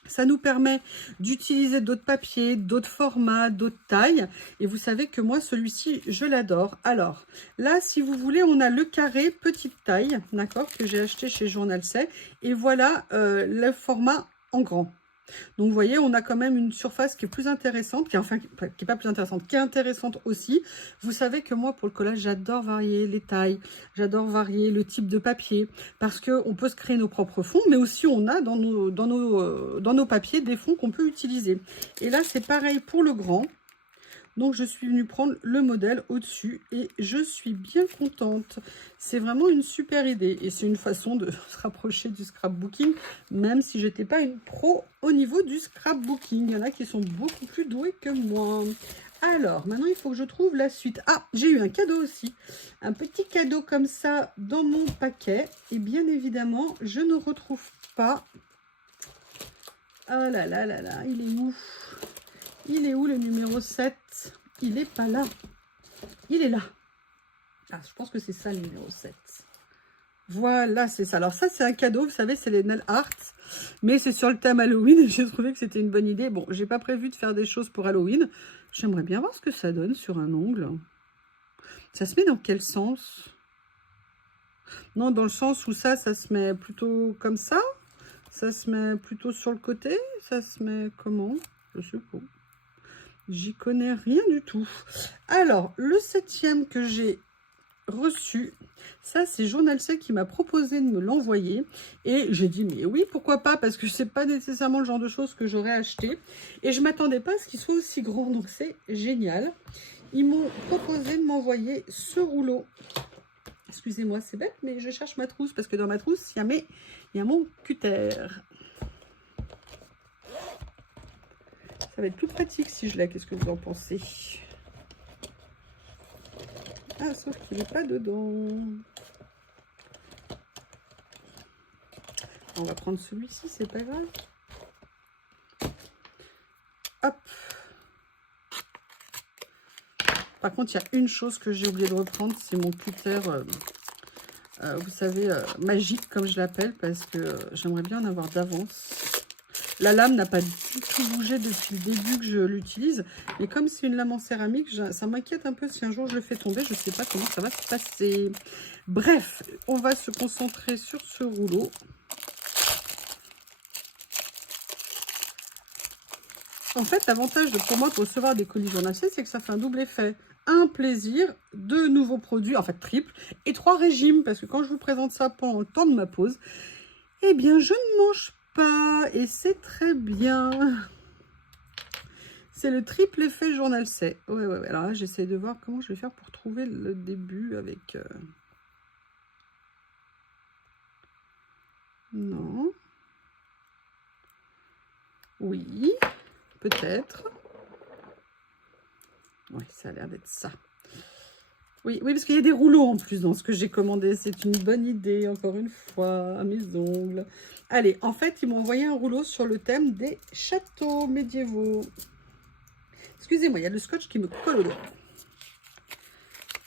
Ça nous permet d'utiliser d'autres papiers, d'autres formats, d'autres tailles. Et vous savez que moi, celui-ci, je l'adore. Alors, là, si vous voulez, on a le carré petite taille, d'accord, que j'ai acheté chez Journal 16. Et voilà le format en grand. Donc, vous voyez, on a quand même une surface qui est plus intéressante, qui est pas plus intéressante, qui est intéressante aussi. Vous savez que moi, pour le collage, j'adore varier les tailles, j'adore varier le type de papier, parce qu'on peut se créer nos propres fonds, mais aussi on a dans nos papiers des fonds qu'on peut utiliser. Et là, c'est pareil pour le grand. Donc, je suis venue prendre le modèle au-dessus et je suis bien contente. C'est vraiment une super idée et c'est une façon de se rapprocher du scrapbooking, même si je n'étais pas une pro au niveau du scrapbooking. Il y en a qui sont beaucoup plus doués que moi. Alors, maintenant, il faut que je trouve la suite. Ah, j'ai eu un cadeau aussi. Un petit cadeau comme ça dans mon paquet. Et bien évidemment, je ne retrouve pas. Oh là là là là, il est où ? Il est où le numéro 7? Il n'est pas là. Il est là. Ah, je pense que c'est ça le numéro 7. Voilà, c'est ça. Alors ça, c'est un cadeau. Vous savez, c'est les nail art. Mais c'est sur le thème Halloween. Et j'ai trouvé que c'était une bonne idée. Bon, j'ai pas prévu de faire des choses pour Halloween. J'aimerais bien voir ce que ça donne sur un ongle. Ça se met dans quel sens? Non, dans le sens où ça se met plutôt comme ça. Ça se met plutôt sur le côté. Ça se met comment? Je sais pas. J'y connais rien du tout. Alors, le 7e que j'ai reçu, ça c'est Journal 7 qui m'a proposé de me l'envoyer. Et j'ai dit, mais oui, pourquoi pas, parce que c'est pas nécessairement le genre de choses que j'aurais acheté. Et je m'attendais pas à ce qu'il soit aussi grand, donc c'est génial. Ils m'ont proposé de m'envoyer ce rouleau. Excusez-moi, c'est bête, mais je cherche ma trousse, parce que dans ma trousse, il y a mon cutter. Ça va être plus pratique si je l'ai. Qu'est-ce que vous en pensez? Ah, sauf qu'il n'est pas dedans. On va prendre celui-ci, c'est pas grave. Hop. Par contre, il y a une chose que j'ai oublié de reprendre, c'est mon cutter, vous savez, magique, comme je l'appelle, parce que j'aimerais bien en avoir d'avance. La lame n'a pas du tout bougé depuis le début que je l'utilise. Mais comme c'est une lame en céramique, ça m'inquiète un peu si un jour je le fais tomber. Je ne sais pas comment ça va se passer. Bref, on va se concentrer sur ce rouleau. En fait, l'avantage pour moi de recevoir des colis Journal 16, c'est que ça fait un double effet. Un plaisir, 2 nouveaux produits, en fait triple, et 3 régimes. Parce que quand je vous présente ça pendant le temps de ma pause, eh bien, je ne mange pas et c'est très bien. C'est le triple effet Journal 7. Ouais. Alors là, j'essaie de voir comment je vais faire pour trouver le début avec... Non. Oui, peut-être. Oui, ça a l'air d'être ça. Oui, parce qu'il y a des rouleaux en plus dans ce que j'ai commandé. C'est une bonne idée, encore une fois, à mes ongles. Allez, en fait, ils m'ont envoyé un rouleau sur le thème des châteaux médiévaux. Excusez-moi, il y a le scotch qui me colle au doigt.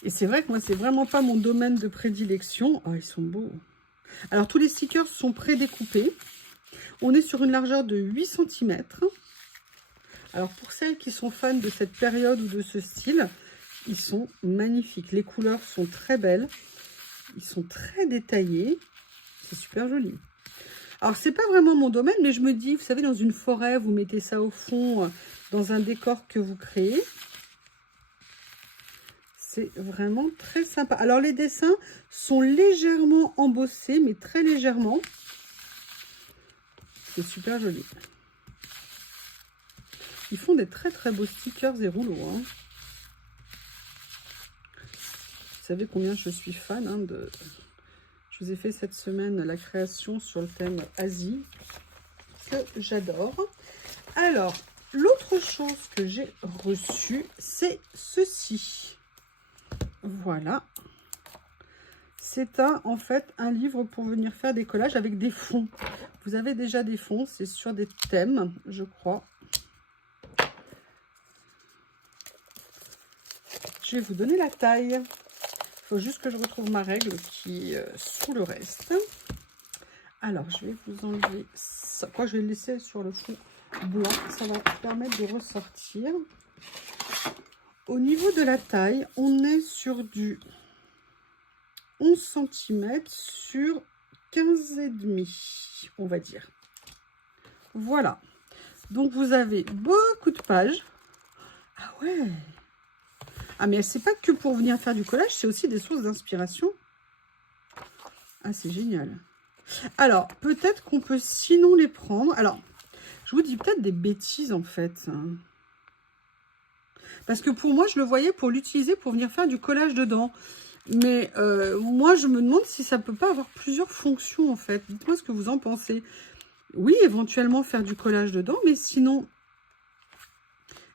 Et c'est vrai que moi, c'est vraiment pas mon domaine de prédilection. Oh, ils sont beaux. Alors, tous les stickers sont prédécoupés. On est sur une largeur de 8 cm. Alors, pour celles qui sont fans de cette période ou de ce style, Ils sont magnifiques. Les couleurs sont très belles. Ils sont très détaillés. C'est super joli. Alors, c'est pas vraiment mon domaine, mais je me dis, vous savez, dans une forêt, vous mettez ça au fond, dans un décor que vous créez. C'est vraiment très sympa. Alors, les dessins sont légèrement embossés, mais très légèrement. C'est super joli. Ils font des très très beaux stickers et rouleaux. Hein. Vous savez combien je suis fan de... Je vous ai fait cette semaine la création sur le thème Asie, que j'adore. Alors, l'autre chose que j'ai reçue, c'est ceci. Voilà. C'est en fait un livre pour venir faire des collages avec des fonds. Vous avez déjà des fonds, c'est sur des thèmes, je crois. Je vais vous donner la taille. Il faut juste que je retrouve ma règle qui est sous le reste. Alors, je vais vous enlever ça. Quoi, je vais le laisser sur le fond blanc. Ça va permettre de ressortir. Au niveau de la taille, on est sur du 11 cm sur 15,5, on va dire. Voilà. Donc, vous avez beaucoup de pages. Ah ouais! Ah, mais c'est pas que pour venir faire du collage, c'est aussi des sources d'inspiration. Ah, c'est génial. Alors, peut-être qu'on peut sinon les prendre. Alors, je vous dis peut-être des bêtises, en fait. Parce que pour moi, je le voyais pour l'utiliser pour venir faire du collage dedans. Mais moi, je me demande si ça peut pas avoir plusieurs fonctions, en fait. Dites-moi ce que vous en pensez. Oui, éventuellement faire du collage dedans, mais sinon...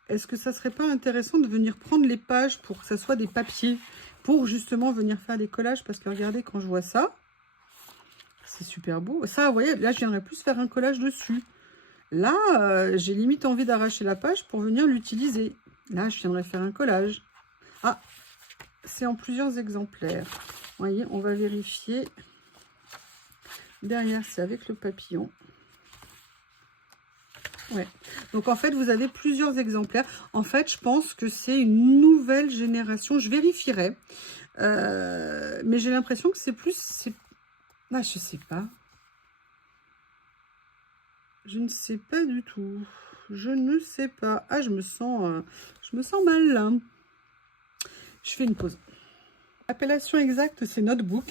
Est-ce que ça serait pas intéressant de venir prendre les pages pour que ça soit des papiers, pour justement venir faire des collages? Parce que regardez, quand je vois ça, c'est super beau. Ça, vous voyez, là, je viendrais plus faire un collage dessus. Là, j'ai limite envie d'arracher la page pour venir l'utiliser. Là, je viendrais faire un collage. Ah, c'est en plusieurs exemplaires. Vous voyez, on va vérifier. Derrière, c'est avec le papillon. Ouais. Donc, en fait, vous avez plusieurs exemplaires. En fait, je pense que c'est une nouvelle génération. Je vérifierai. Mais j'ai l'impression que c'est plus... Ah, je sais pas. Je ne sais pas du tout. Je ne sais pas. Ah, je me sens mal, là. Je fais une pause. L'appellation exacte, c'est notebook.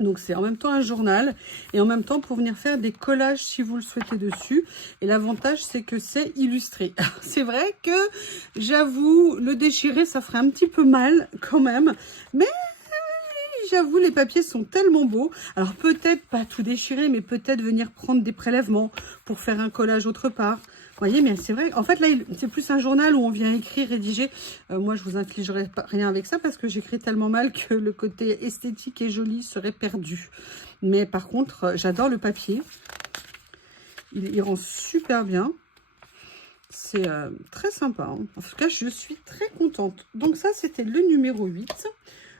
Donc, c'est en même temps un journal et en même temps pour venir faire des collages si vous le souhaitez dessus. Et l'avantage, c'est que c'est illustré. C'est vrai que, j'avoue, le déchirer, ça ferait un petit peu mal quand même. Mais j'avoue, les papiers sont tellement beaux. Alors, peut-être pas tout déchirer, mais peut-être venir prendre des prélèvements pour faire un collage autre part. Vous voyez, mais c'est vrai. En fait, là, c'est plus un journal où on vient écrire, rédiger. Moi, je vous infligerai pas rien avec ça parce que j'écris tellement mal que le côté esthétique et joli serait perdu. Mais par contre, j'adore le papier. Il rend super bien. C'est très sympa. Hein. En tout cas, je suis très contente. Donc ça, c'était le numéro 8.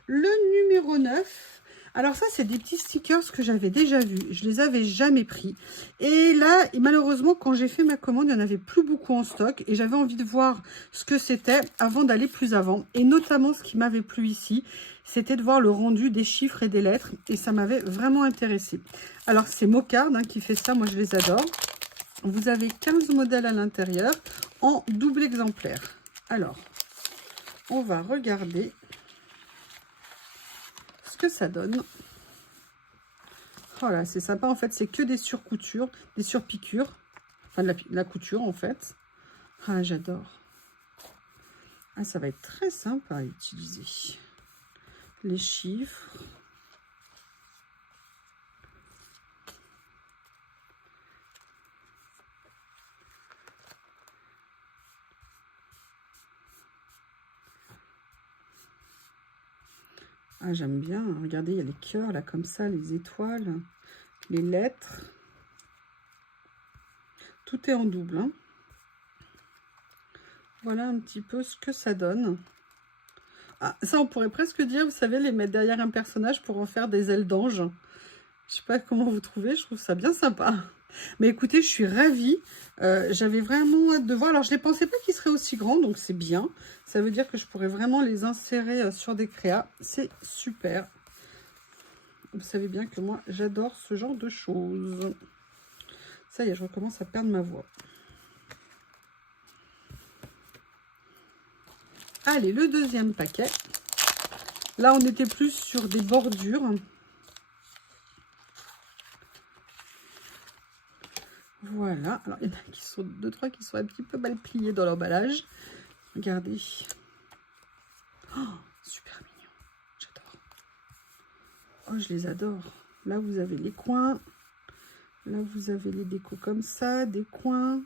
Le numéro 9... Alors ça, c'est des petits stickers que j'avais déjà vus. Je les avais jamais pris. Et là, malheureusement, quand j'ai fait ma commande, il n'y en avait plus beaucoup en stock. Et j'avais envie de voir ce que c'était avant d'aller plus avant. Et notamment, ce qui m'avait plu ici, c'était de voir le rendu des chiffres et des lettres. Et ça m'avait vraiment intéressé. Alors, c'est Mocard qui fait ça. Moi, je les adore. Vous avez 15 modèles à l'intérieur en double exemplaire. Alors, on va regarder que ça donne. Voilà, c'est sympa. En fait, c'est que des surcoutures, des surpiqûres. Enfin, de la couture, en fait. Ah, j'adore. Ah, ça va être très sympa à utiliser. Les chiffres. Ah, j'aime bien. Regardez, il y a les cœurs, là, comme ça, les étoiles, les lettres. Tout est en double. Hein. Voilà un petit peu ce que ça donne. Ah, ça, on pourrait presque dire, vous savez, les mettre derrière un personnage pour en faire des ailes d'ange. Je sais pas comment vous trouvez, je trouve ça bien sympa. Mais écoutez, je suis ravie. J'avais vraiment hâte de voir. Alors, je ne les pensais pas qu'ils seraient aussi grands, donc c'est bien. Ça veut dire que je pourrais vraiment les insérer sur des créas. C'est super. Vous savez bien que moi, j'adore ce genre de choses. Ça y est, je recommence à perdre ma voix. Allez, le deuxième paquet. Là, on était plus sur des bordures. Voilà. Alors, il y en a qui sont deux, trois qui sont un petit peu mal pliés dans l'emballage. Regardez. Oh, super mignon. J'adore. Oh, je les adore. Là, vous avez les coins. Là, vous avez les décos comme ça, des coins.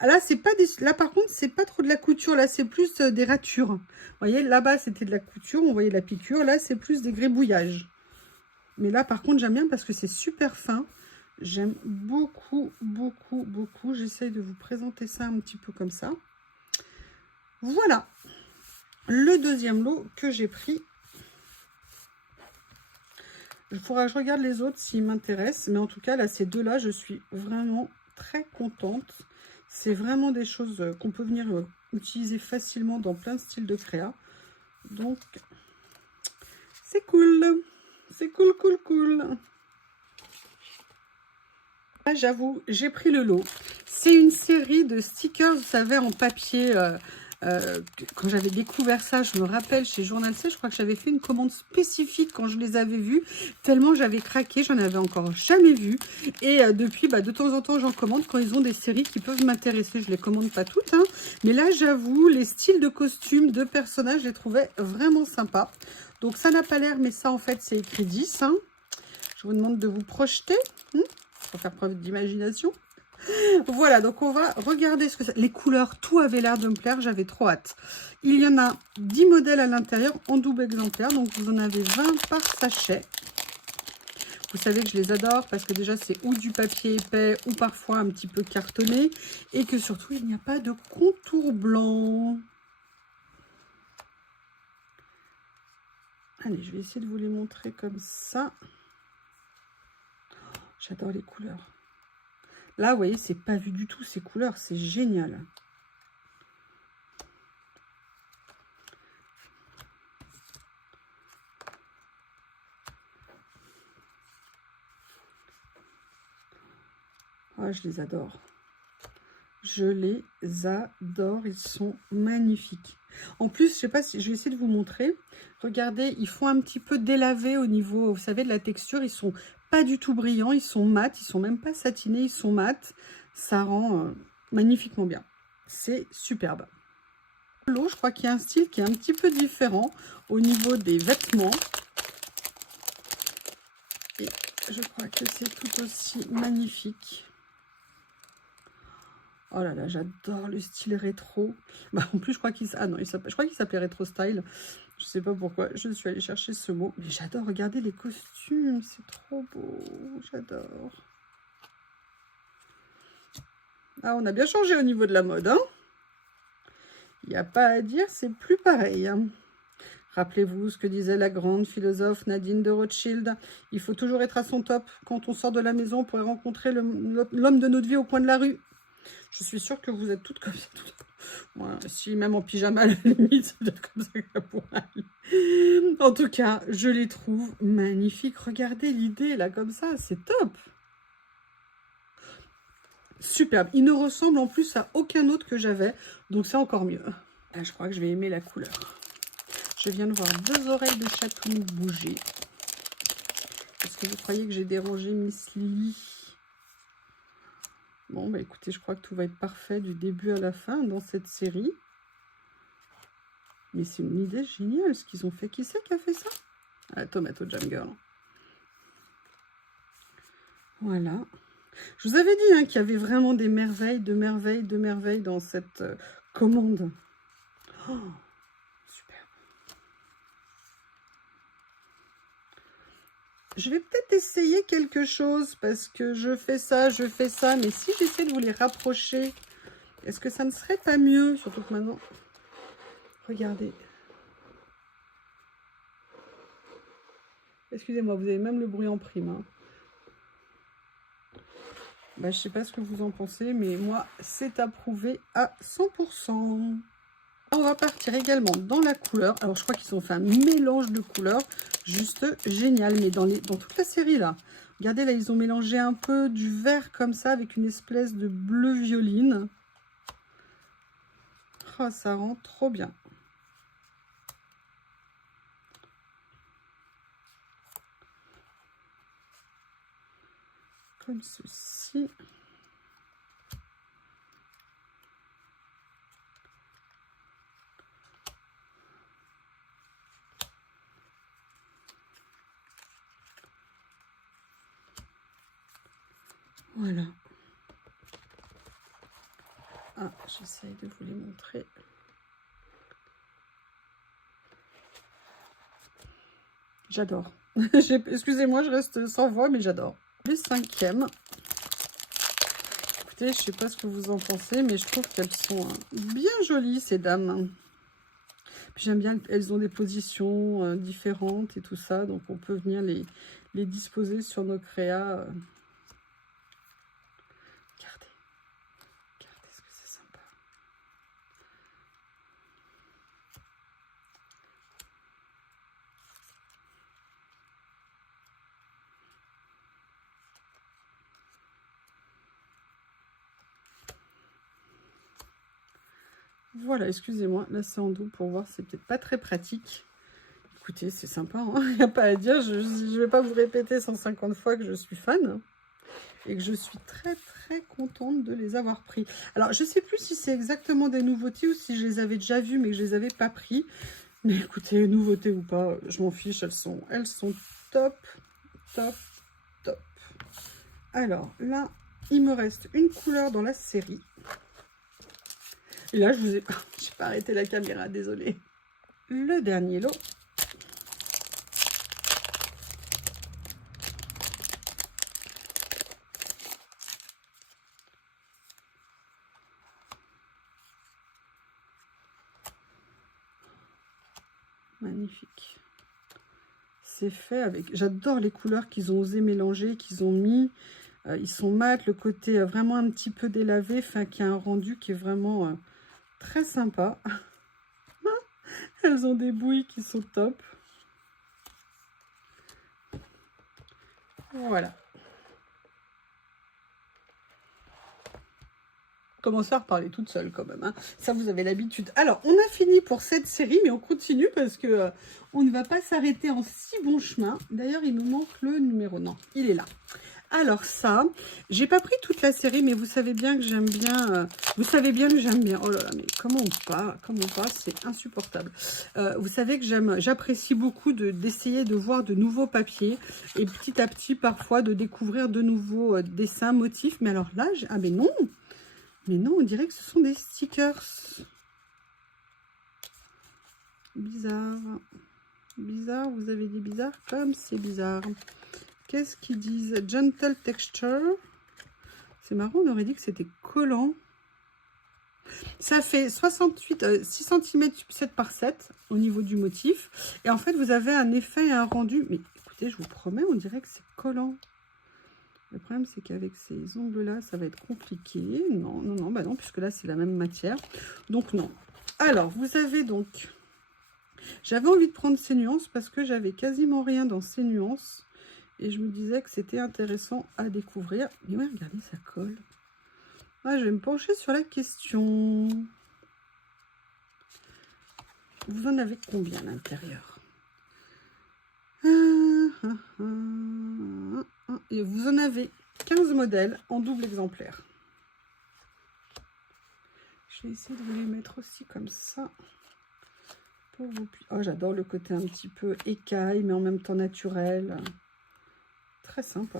Ah, là, c'est pas des... là, par contre, c'est pas trop de la couture. Là, c'est plus des ratures. Vous voyez, là-bas, c'était de la couture. On voyait la piqûre. Là, c'est plus des gribouillages. Mais là, par contre, j'aime bien parce que c'est super fin. J'aime beaucoup, beaucoup, beaucoup. J'essaye de vous présenter ça un petit peu comme ça. Voilà. Le deuxième lot que j'ai pris. Il faudra que je regarde les autres s'ils m'intéressent. Mais en tout cas, là, ces deux-là, je suis vraiment très contente. C'est vraiment des choses qu'on peut venir utiliser facilement dans plein de styles de créa. Donc, c'est cool. C'est cool, cool, cool. Là, j'avoue, j'ai pris le lot. C'est une série de stickers, vous savez, en papier. Quand j'avais découvert ça, je me rappelle, chez Journal C, je crois que j'avais fait une commande spécifique quand je les avais vus. Tellement j'avais craqué, j'en avais encore jamais vu. Et depuis, de temps en temps, j'en commande quand ils ont des séries qui peuvent m'intéresser. Je les commande pas toutes, hein. Mais là, j'avoue, les styles de costumes, de personnages, je les trouvais vraiment sympas. Donc, ça n'a pas l'air, mais ça, en fait, c'est écrit 10. Hein. Je vous demande de vous projeter. Pour faire preuve d'imagination. Voilà, donc on va regarder ce que c'est. Les couleurs, tout avait l'air de me plaire, j'avais trop hâte. Il y en a 10 modèles à l'intérieur en double exemplaire, donc vous en avez 20 par sachet. Vous savez que je les adore parce que déjà c'est ou du papier épais ou parfois un petit peu cartonné et que surtout il n'y a pas de contour blanc. Allez, je vais essayer de vous les montrer comme ça. J'adore les couleurs. Là, vous voyez, c'est pas vu du tout ces couleurs, c'est génial. Ah, je les adore. Je les adore, ils sont magnifiques. En plus, je sais pas si je vais essayer de vous montrer. Regardez, ils font un petit peu délavé au niveau, vous savez, de la texture. Ils sont pas du tout brillants, ils sont mat, ils sont même pas satinés, ils sont mat. Ça rend magnifiquement bien. C'est superbe. L'eau, je crois qu'il y a un style qui est un petit peu différent au niveau des vêtements. Et je crois que c'est tout aussi magnifique. Oh là là, j'adore le style rétro. En plus, je crois qu'il s'appelait Rétro Style. Je sais pas pourquoi, je suis allée chercher ce mot. Mais j'adore regarder les costumes, c'est trop beau. J'adore. Ah, on a bien changé au niveau de la mode, hein. Il n'y a pas à dire, c'est plus pareil. Hein. Rappelez-vous ce que disait la grande philosophe Nadine de Rothschild. Il faut toujours être à son top. Quand on sort de la maison, on pourrait rencontrer l'homme de notre vie au coin de la rue. Je suis sûre que vous êtes toutes comme ça. Moi, si même en pyjama, à la limite, c'est peut-être comme ça que ça pourrait aller. En tout cas, je les trouve magnifiques. Regardez l'idée, là, comme ça, c'est top. Superbe. Il ne ressemble en plus à aucun autre que j'avais, donc c'est encore mieux. Là, je crois que je vais aimer la couleur. Je viens de voir deux oreilles de chatou bouger. Est-ce que vous croyez que j'ai dérangé Miss Lily? Bon, écoutez, je crois que tout va être parfait du début à la fin dans cette série. Mais c'est une idée géniale ce qu'ils ont fait. Qui c'est qui a fait ça? Ah, Tomato Jam Girl. Voilà. Je vous avais dit qu'il y avait vraiment des merveilles, de merveilles, de merveilles dans cette commande. Oh, super. Je vais peut-être essayer quelque chose parce que je fais ça, mais si j'essaie de vous les rapprocher, est-ce que ça ne serait pas mieux? Surtout que maintenant, regardez. Excusez-moi, vous avez même le bruit en prime. Hein. Bah, je sais pas ce que vous en pensez, mais moi, c'est approuvé à 100%. On va partir également dans la couleur. Alors, je crois qu'ils ont fait un mélange de couleurs juste génial. Mais dans toute la série, là, regardez, là, ils ont mélangé un peu du vert comme ça avec une espèce de bleu violine. Oh, ça rend trop bien. Comme ceci. Voilà. Ah, j'essaye de vous les montrer. J'adore. Excusez-moi, je reste sans voix, mais j'adore. Le 5e. Écoutez, je sais pas ce que vous en pensez, mais je trouve qu'elles sont bien jolies, ces dames. J'aime bien qu'elles ont des positions différentes et tout ça, donc on peut venir les disposer sur nos créas. Regardez, regardez ce que c'est sympa. Voilà, excusez-moi, là c'est en double pour voir, c'est peut-être pas très pratique. Écoutez, c'est sympa, il n'y a pas à dire, je ne vais pas vous répéter 150 fois que je suis fan. Et que je suis très très contente de les avoir pris. Alors, je ne sais plus si c'est exactement des nouveautés ou si je les avais déjà vues, mais que je les avais pas pris. Mais écoutez, nouveautés ou pas, je m'en fiche, elles sont top, top, top. Alors, là, il me reste une couleur dans la série. Et là, je vous ai... j'ai pas arrêté la caméra, désolée. Le dernier lot. Magnifique. C'est fait avec... J'adore les couleurs qu'ils ont osé mélanger, qu'ils ont mis. Ils sont mat, le côté vraiment un petit peu délavé, enfin qui a un rendu qui est vraiment très sympa. Elles ont des bouilles qui sont top. Voilà. Commencer à reparler toute seule quand même, hein. Ça vous avez l'habitude. Alors on a fini pour cette série, mais on continue parce que on ne va pas s'arrêter en si bon chemin. D'ailleurs il me manque le numéro, non, il est là. Alors ça, j'ai pas pris toute la série, mais vous savez bien que j'aime bien, vous savez bien que j'aime bien, oh là là, mais comment on passe, c'est insupportable. Vous savez que j'apprécie beaucoup d'essayer de voir de nouveaux papiers et petit à petit parfois de découvrir de nouveaux dessins, motifs. Mais alors là, ah mais non, on dirait que ce sont des stickers. Bizarre, bizarre, vous avez dit bizarre, comme c'est bizarre. Qu'est-ce qu'ils disent? Gentle texture. C'est marrant, on aurait dit que c'était collant. Ça fait 68, 6 cm 7 par 7 au niveau du motif. Et en fait, vous avez un effet et un rendu. Mais écoutez, je vous promets, on dirait que c'est collant. Le problème, c'est qu'avec ces ongles-là, ça va être compliqué. Non, non, non, bah non, puisque là, c'est la même matière. Donc, non. Alors, vous avez donc... J'avais envie de prendre ces nuances parce que j'avais quasiment rien dans ces nuances. Et je me disais que c'était intéressant à découvrir. Mais ouais, regardez, ça colle. Ah, je vais me pencher sur la question. Vous en avez combien à l'intérieur? Et vous en avez 15 modèles en double exemplaire. Je vais essayer de vous les mettre aussi comme ça. Pour vous... Oh, j'adore le côté un petit peu écaille, mais en même temps naturel. Très sympa.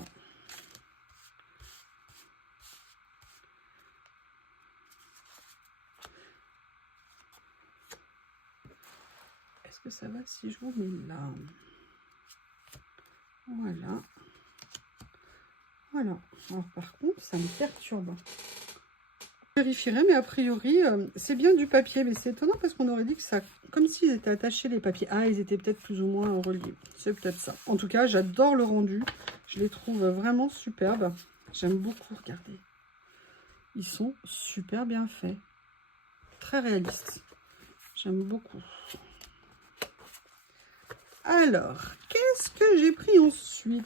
Est-ce que ça va si je vous mets là? Voilà. Voilà. Alors par contre, ça me perturbe. Je vérifierai, mais a priori, c'est bien du papier. Mais c'est étonnant parce qu'on aurait dit que ça... Comme s'ils étaient attachés, les papiers. Ah, ils étaient peut-être plus ou moins en relief. C'est peut-être ça. En tout cas, j'adore le rendu. Je les trouve vraiment superbes. J'aime beaucoup, regardez. Ils sont super bien faits. Très réalistes. J'aime beaucoup. Alors, qu'est-ce que j'ai pris ensuite?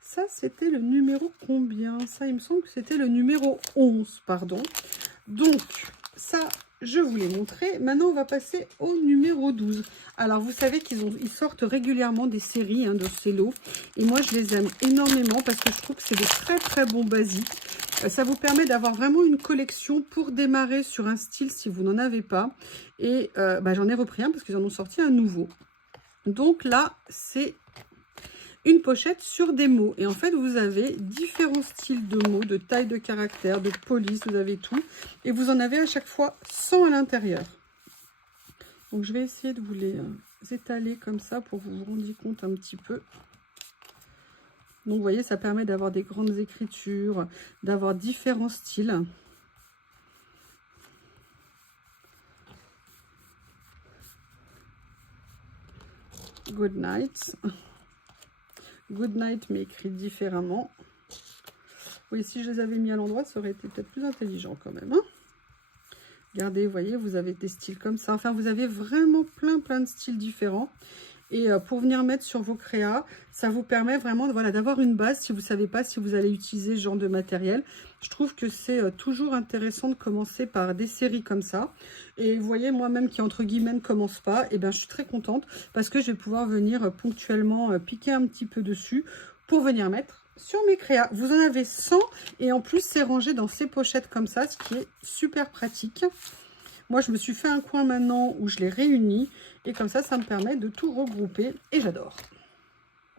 Ça, c'était le numéro combien? Ça, il me semble que c'était le numéro 11, pardon. Donc, ça, je vous l'ai montré. Maintenant, on va passer au numéro 12. Alors, vous savez qu'ils sortent régulièrement des séries de ces lots. Et moi, je les aime énormément parce que je trouve que c'est des très, très bons basiques. Ça vous permet d'avoir vraiment une collection pour démarrer sur un style si vous n'en avez pas. Et j'en ai repris un parce qu'ils en ont sorti un nouveau. Donc là, c'est une pochette sur des mots. Et en fait, vous avez différents styles de mots, de taille de caractère, de police, vous avez tout. Et vous en avez à chaque fois 100 à l'intérieur. Donc, je vais essayer de vous les étaler comme ça pour que vous vous rendiez compte un petit peu. Donc, vous voyez, ça permet d'avoir des grandes écritures, d'avoir différents styles. Good night. Good night, mais écrit différemment. Oui, si je les avais mis à l'endroit, ça aurait été peut-être plus intelligent quand même. Regardez, vous voyez, vous avez des styles comme ça. Enfin, vous avez vraiment plein de styles différents. Et pour venir mettre sur vos créas, ça vous permet vraiment d'avoir une base si vous ne savez pas si vous allez utiliser ce genre de matériel. Je trouve que c'est toujours intéressant de commencer par des séries comme ça. Et vous voyez, moi-même qui entre guillemets ne commence pas, et ben, je suis très contente parce que je vais pouvoir venir ponctuellement piquer un petit peu dessus pour venir mettre sur mes créas. Vous en avez 100 et en plus c'est rangé dans ces pochettes comme ça, ce qui est super pratique. Moi, je me suis fait un coin maintenant où je les réunis. Et comme ça, ça me permet de tout regrouper. Et j'adore.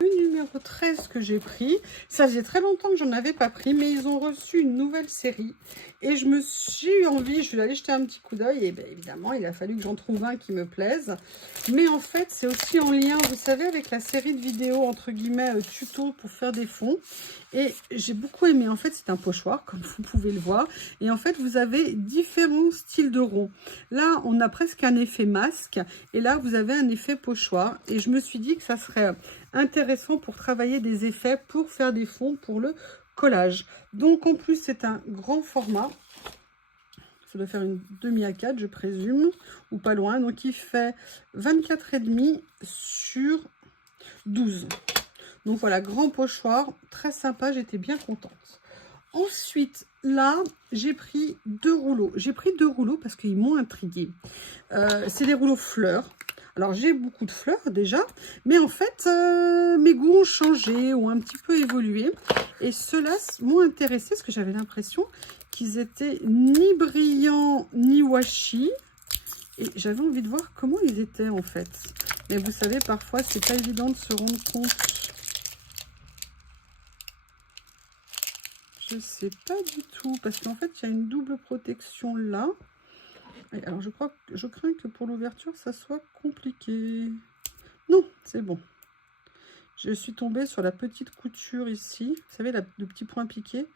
Le numéro 13 que j'ai pris, ça faisait très longtemps que j'en avais pas pris, mais ils ont reçu une nouvelle série. Et je me suis eu envie, je vais aller jeter un petit coup d'œil. Et bien évidemment, il a fallu que j'en trouve un qui me plaise. Mais en fait, c'est aussi en lien, vous savez, avec la série de vidéos, entre guillemets, tuto pour faire des fonds. Et j'ai beaucoup aimé. En fait, c'est un pochoir, comme vous pouvez le voir. Et en fait, vous avez différents styles de ronds. Là, on a presque un effet masque. Et là, vous avez un effet pochoir. Et je me suis dit que ça serait intéressant pour travailler des effets, pour faire des fonds, pour le collage. Donc, en plus, c'est un grand format. Ça doit faire une demi A4, je présume, ou pas loin. Donc, il fait 24,5 sur 12. Donc voilà, grand pochoir, très sympa, j'étais bien contente. Ensuite, là, j'ai pris 2 rouleaux. J'ai pris 2 rouleaux parce qu'ils m'ont intriguée. C'est des rouleaux fleurs. Alors, j'ai beaucoup de fleurs déjà, mais en fait, mes goûts ont changé, ont un petit peu évolué. Et ceux-là m'ont intéressée parce que j'avais l'impression qu'ils étaient ni brillants, ni washi. Et j'avais envie de voir comment ils étaient en fait. Mais vous savez, parfois, c'est pas évident de se rendre compte. Je ne sais pas du tout, parce qu'en fait, il y a une double protection là. Et alors, je crains que pour l'ouverture, ça soit compliqué. Non, c'est bon. Je suis tombée sur la petite couture ici. Vous savez, le petit point piqué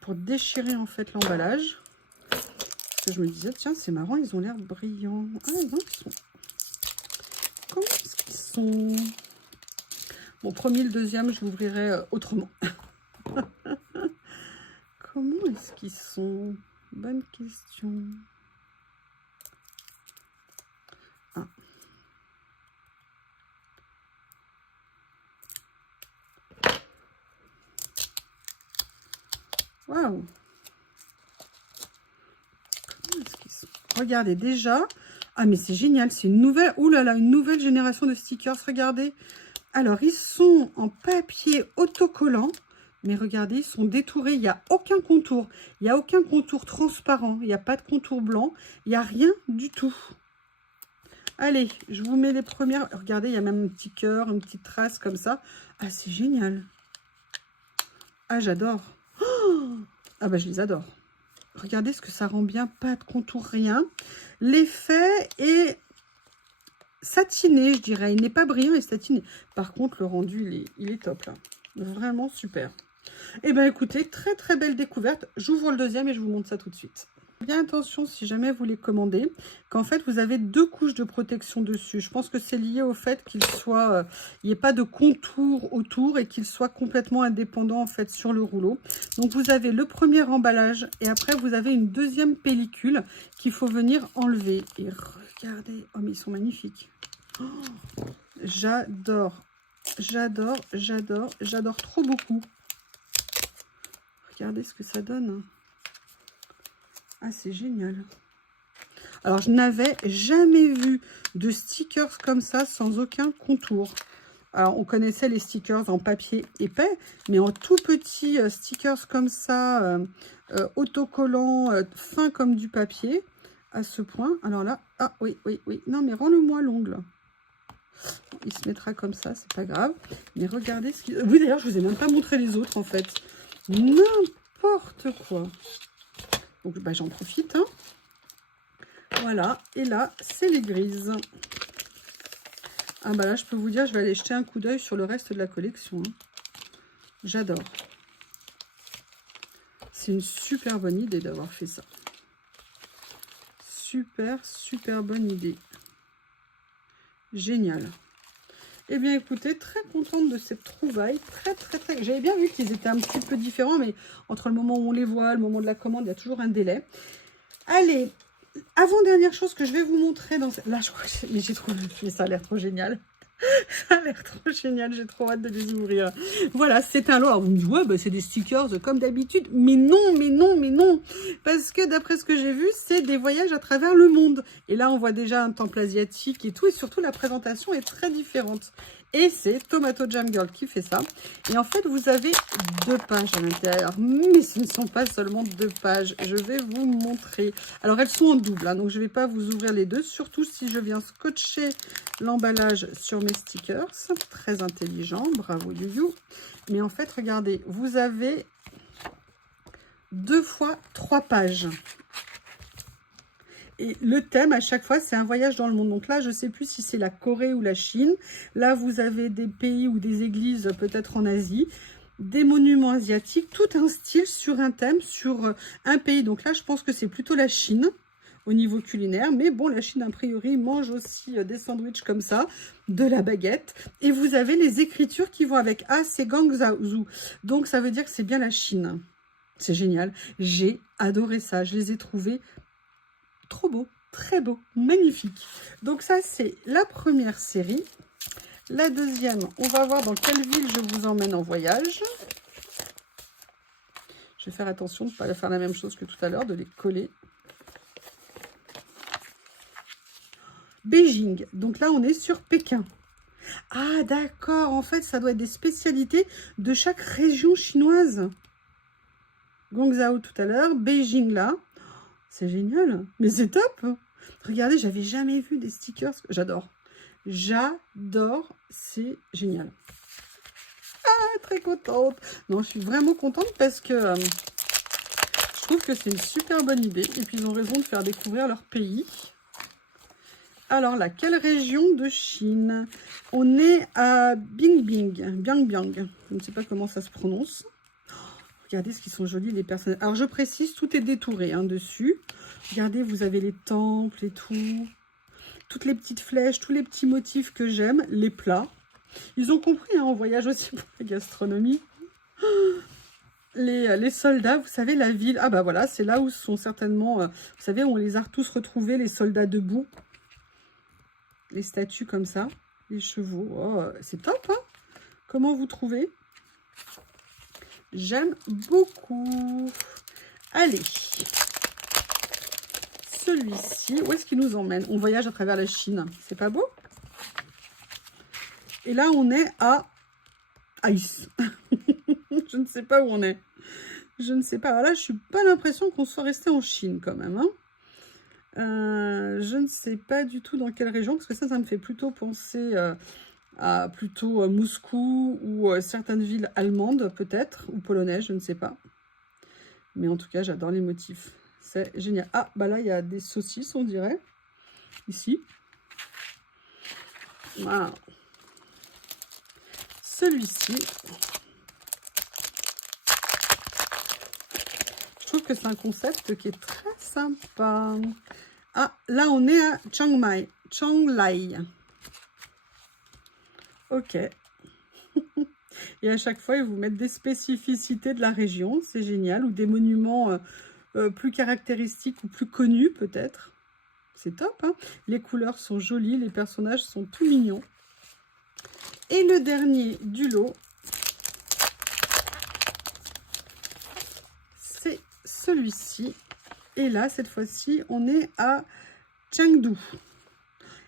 pour déchirer en fait l'emballage. Parce que je me disais, tiens, c'est marrant, ils ont l'air brillants. Ah non, ils sont... Comment est-ce qu'ils sont? Bon, premier, le deuxième, je l'ouvrirai autrement. Comment est-ce qu'ils sont? Bonne question. Ah. Waouh! Comment est-ce qu'ils sont? Regardez déjà. Ah, mais c'est génial, c'est une nouvelle. Ouh là là, une nouvelle génération de stickers. Regardez. Alors, ils sont en papier autocollant. Mais regardez, ils sont détourés. Il n'y a aucun contour. Il n'y a aucun contour transparent. Il n'y a pas de contour blanc. Il n'y a rien du tout. Allez, je vous mets les premières. Regardez, il y a même un petit cœur, une petite trace comme ça. Ah, c'est génial. Ah, j'adore. Oh, ah, bah, je les adore. Regardez ce que ça rend bien. Pas de contour, rien. L'effet est satiné, je dirais. Il n'est pas brillant et satiné. Par contre, le rendu, il est top, là. Vraiment super. Eh bien, écoutez, très, très belle découverte. J'ouvre le deuxième et je vous montre ça tout de suite. Bien attention si jamais vous les commandez, qu'en fait vous avez 2 couches de protection dessus. Je pense que c'est lié au fait qu'il soit, il n'y ait pas de contour autour et qu'il soit complètement indépendant en fait sur le rouleau. Donc vous avez le premier emballage et après vous avez une deuxième pellicule qu'il faut venir enlever. Et regardez, oh mais ils sont magnifiques. Oh, j'adore, j'adore, j'adore, j'adore trop beaucoup. Regardez ce que ça donne. Ah, c'est génial. Alors, je n'avais jamais vu de stickers comme ça sans aucun contour. Alors, on connaissait les stickers en papier épais, mais en tout petit stickers comme ça, autocollant, fin comme du papier, à ce point. Alors là, ah oui, oui, oui. Non, mais rends-le-moi l'ongle. Il se mettra comme ça, c'est pas grave. Mais regardez ce qu'il... Oui, d'ailleurs, je vous ai même pas montré les autres, en fait. N'importe quoi. Donc, bah, j'en profite. Hein. Voilà. Et là, c'est les grises. Ah, bah là, je peux vous dire, je vais aller jeter un coup d'œil sur le reste de la collection. Hein. J'adore. C'est une super bonne idée d'avoir fait ça. Super, super bonne idée. Génial. Eh bien, écoutez, très contente de cette trouvaille. Très... J'avais bien vu qu'ils étaient un petit peu différents, mais entre le moment où on les voit, le moment de la commande, il y a toujours un délai. Allez, avant-dernière chose que je vais vous montrer dans cette... Là, je crois que... Mais j'ai trop... Mais ça a l'air trop génial. Ça a l'air trop génial, j'ai trop hâte de les ouvrir. Voilà, c'est un lot. Alors, vous me dites, ouais, bah, c'est des stickers comme d'habitude. Mais non, mais non, mais non. Parce que d'après ce que j'ai vu, c'est des voyages à travers le monde. Et là, on voit déjà un temple asiatique et tout. Et surtout, la présentation est très différente. Et c'est Tomato Jam Girl qui fait ça. Et en fait, vous avez 2 pages à l'intérieur. Mais ce ne sont pas seulement 2 pages. Je vais vous montrer. Alors, elles sont en double. Hein, donc, je ne vais pas vous ouvrir les deux. Surtout si je viens scotcher l'emballage sur mes stickers. Très intelligent. Bravo, Youyou. Mais en fait, regardez. Vous avez 2 fois 3 pages. Et le thème, à chaque fois, c'est un voyage dans le monde. Donc là, je ne sais plus si c'est la Corée ou la Chine. Là, vous avez des pays ou des églises, peut-être en Asie. Des monuments asiatiques. Tout un style sur un thème, sur un pays. Donc là, je pense que c'est plutôt la Chine au niveau culinaire. Mais bon, la Chine, a priori, mange aussi des sandwichs comme ça, de la baguette. Et vous avez les écritures qui vont avec. Ah, c'est Guangzhou. Donc, ça veut dire que c'est bien la Chine. C'est génial. J'ai adoré ça. Je les ai trouvés trop beau, très beau, magnifique. Donc ça, c'est la première série. La deuxième, on va voir dans quelle ville je vous emmène en voyage. Je vais faire attention de ne pas faire la même chose que tout à l'heure, de les coller. Beijing. Donc là, on est sur Pékin. Ah, d'accord. En fait, ça doit être des spécialités de chaque région chinoise. Guangzhou tout à l'heure, Beijing là. C'est génial, mais c'est top. Regardez, j'avais jamais vu des stickers. J'adore. J'adore, c'est génial. Ah, très contente. Non, je suis vraiment contente parce que je trouve que c'est une super bonne idée. Et puis, ils ont raison de faire découvrir leur pays. Alors là, quelle région de Chine? On est à Biangyang. Je ne sais pas comment ça se prononce. Regardez ce qu'ils sont jolis, les personnages. Alors, je précise, tout est détouré hein, dessus. Regardez, vous avez les temples et tout. Toutes les petites flèches, tous les petits motifs que j'aime. Les plats. Ils ont compris, hein, on voyage aussi pour la gastronomie. Les soldats, vous savez, la ville. Ah bah voilà, c'est là où sont certainement... vous savez, où on les a tous retrouvés, les soldats debout. Les statues comme ça. Les chevaux. Oh, c'est top, hein? Comment vous trouvez? J'aime beaucoup. Allez. Celui-ci, où est-ce qu'il nous emmène? On voyage à travers la Chine. C'est pas beau? Et là, on est à Ice. Je ne sais pas où on est. Je ne sais pas. Alors là, je n'ai pas l'impression qu'on soit resté en Chine quand même. Hein. Je ne sais pas du tout dans quelle région, parce que ça me fait plutôt penser... à plutôt Moscou ou certaines villes allemandes peut-être, ou polonaises, je ne sais pas. Mais en tout cas, j'adore les motifs. C'est génial. Ah, bah là, il y a des saucisses, on dirait. Ici. Voilà. Celui-ci. Je trouve que c'est un concept qui est très sympa. Ah, là, on est à Chiang Mai. Chiang Lai. Ok. Et à chaque fois, ils vous mettent des spécificités de la région. C'est génial. Ou des monuments plus caractéristiques ou plus connus, peut-être. C'est top, hein. Les couleurs sont jolies. Les personnages sont tout mignons. Et le dernier du lot, c'est celui-ci. Et là, cette fois-ci, on est à Chengdu.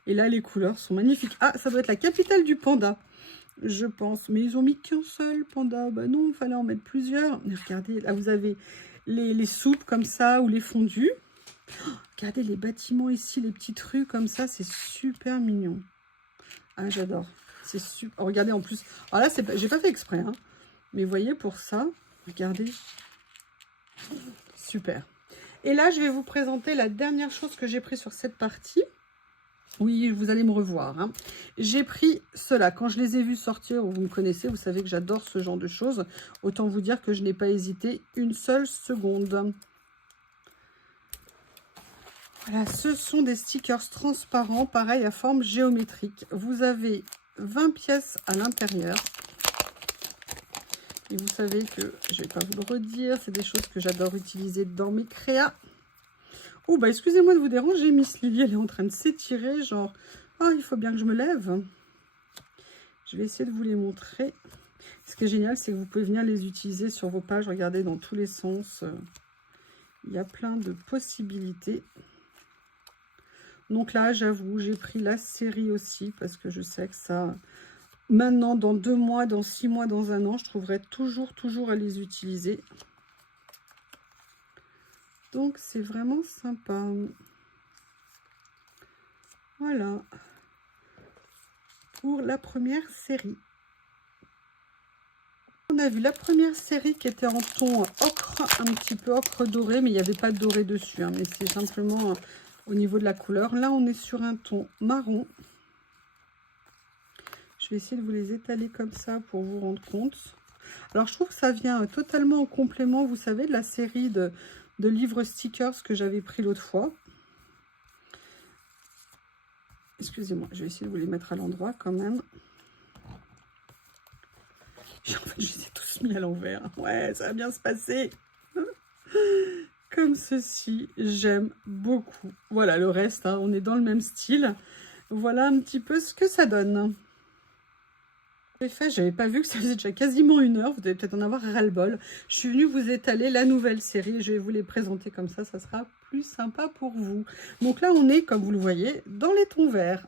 Et là, les couleurs sont magnifiques. Ah, ça doit être la capitale du panda, je pense. Mais ils ont mis qu'un seul panda. Bah non, il fallait en mettre plusieurs. Mais regardez, là, vous avez les soupes comme ça ou les fondus. Oh, regardez les bâtiments ici, les petites rues comme ça. C'est super mignon. Ah, j'adore. C'est super. Oh, regardez en plus. Alors là, j'ai pas fait exprès, hein. Mais vous voyez, pour ça, regardez. Super. Et là, je vais vous présenter la dernière chose que j'ai pris sur cette partie. Oui, vous allez me revoir, hein. J'ai pris cela. Quand je les ai vus sortir, vous me connaissez, vous savez que j'adore ce genre de choses. Autant vous dire que je n'ai pas hésité une seule seconde. Voilà, ce sont des stickers transparents, pareil à forme géométrique. Vous avez 20 pièces à l'intérieur. Et vous savez que, je ne vais pas vous le redire, c'est des choses que j'adore utiliser dans mes créas. Oh, bah excusez-moi de vous déranger, Miss Lily, elle est en train de s'étirer, genre, oh, il faut bien que je me lève. Je vais essayer de vous les montrer. Ce qui est génial, c'est que vous pouvez venir les utiliser sur vos pages, regardez dans tous les sens. Il y a plein de possibilités. Donc là, j'avoue, j'ai pris la série aussi, parce que je sais que ça... Maintenant, dans 2 mois, dans 6 mois, dans 1 an, je trouverai toujours à les utiliser. Donc, c'est vraiment sympa. Voilà. Pour la première série. On a vu la première série qui était en ton ocre, un petit peu ocre doré, mais il n'y avait pas de doré dessus, hein, mais c'est simplement au niveau de la couleur. Là, on est sur un ton marron. Je vais essayer de vous les étaler comme ça pour vous rendre compte. Alors, je trouve que ça vient totalement en complément, vous savez, de la série de livres stickers que j'avais pris l'autre fois. Excusez-moi, je vais essayer de vous les mettre à l'endroit quand même. En fait, je les ai tous mis à l'envers. Ouais, ça va bien se passer. Comme ceci, j'aime beaucoup. Voilà, le reste, hein, on est dans le même style. Voilà un petit peu ce que ça donne. En effet, j'avais pas vu que ça faisait déjà quasiment 1 heure. Vous devez peut-être en avoir ras-le-bol. Je suis venue vous étaler la nouvelle série. Je vais vous les présenter comme ça. Ça sera plus sympa pour vous. Donc là, on est, comme vous le voyez, dans les tons verts.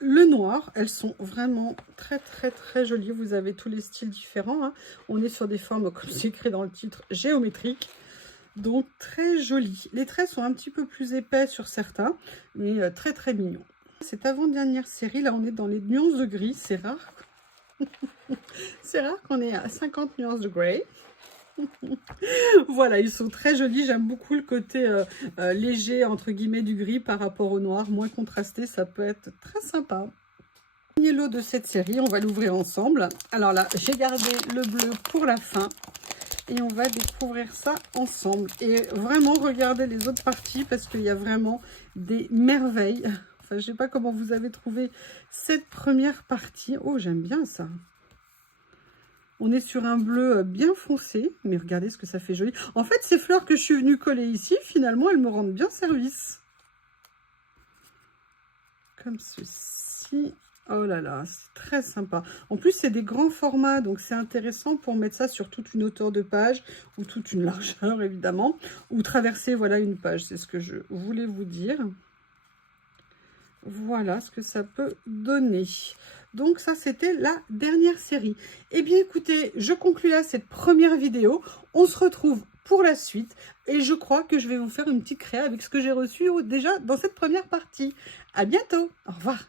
Le noir, elles sont vraiment très jolies. Vous avez tous les styles différents, hein. On est sur des formes, comme c'est écrit dans le titre, géométriques. Donc très jolies. Les traits sont un petit peu plus épais sur certains, mais très mignons. Cette avant-dernière série, là on est dans les nuances de gris, c'est rare. C'est rare qu'on ait à 50 nuances de gris. Voilà, ils sont très jolis. J'aime beaucoup le côté léger, entre guillemets, du gris par rapport au noir. Moins contrasté, ça peut être très sympa. Premier lot de cette série, on va l'ouvrir ensemble. Alors là, j'ai gardé le bleu pour la fin. Et on va découvrir ça ensemble. Et vraiment, regardez les autres parties parce qu'il y a vraiment des merveilles. Enfin, je ne sais pas comment vous avez trouvé cette première partie. Oh, j'aime bien ça. On est sur un bleu bien foncé. Mais regardez ce que ça fait joli. En fait, ces fleurs que je suis venue coller ici, finalement, elles me rendent bien service. Comme ceci. Oh là là, c'est très sympa. En plus, c'est des grands formats, donc c'est intéressant pour mettre ça sur toute une hauteur de page ou toute une largeur, évidemment, ou traverser, voilà, une page. C'est ce que je voulais vous dire. Voilà ce que ça peut donner. Donc ça, c'était la dernière série. Eh bien, écoutez, je conclue là cette première vidéo. On se retrouve pour la suite. Et je crois que je vais vous faire une petite créa avec ce que j'ai reçu déjà dans cette première partie. À bientôt. Au revoir.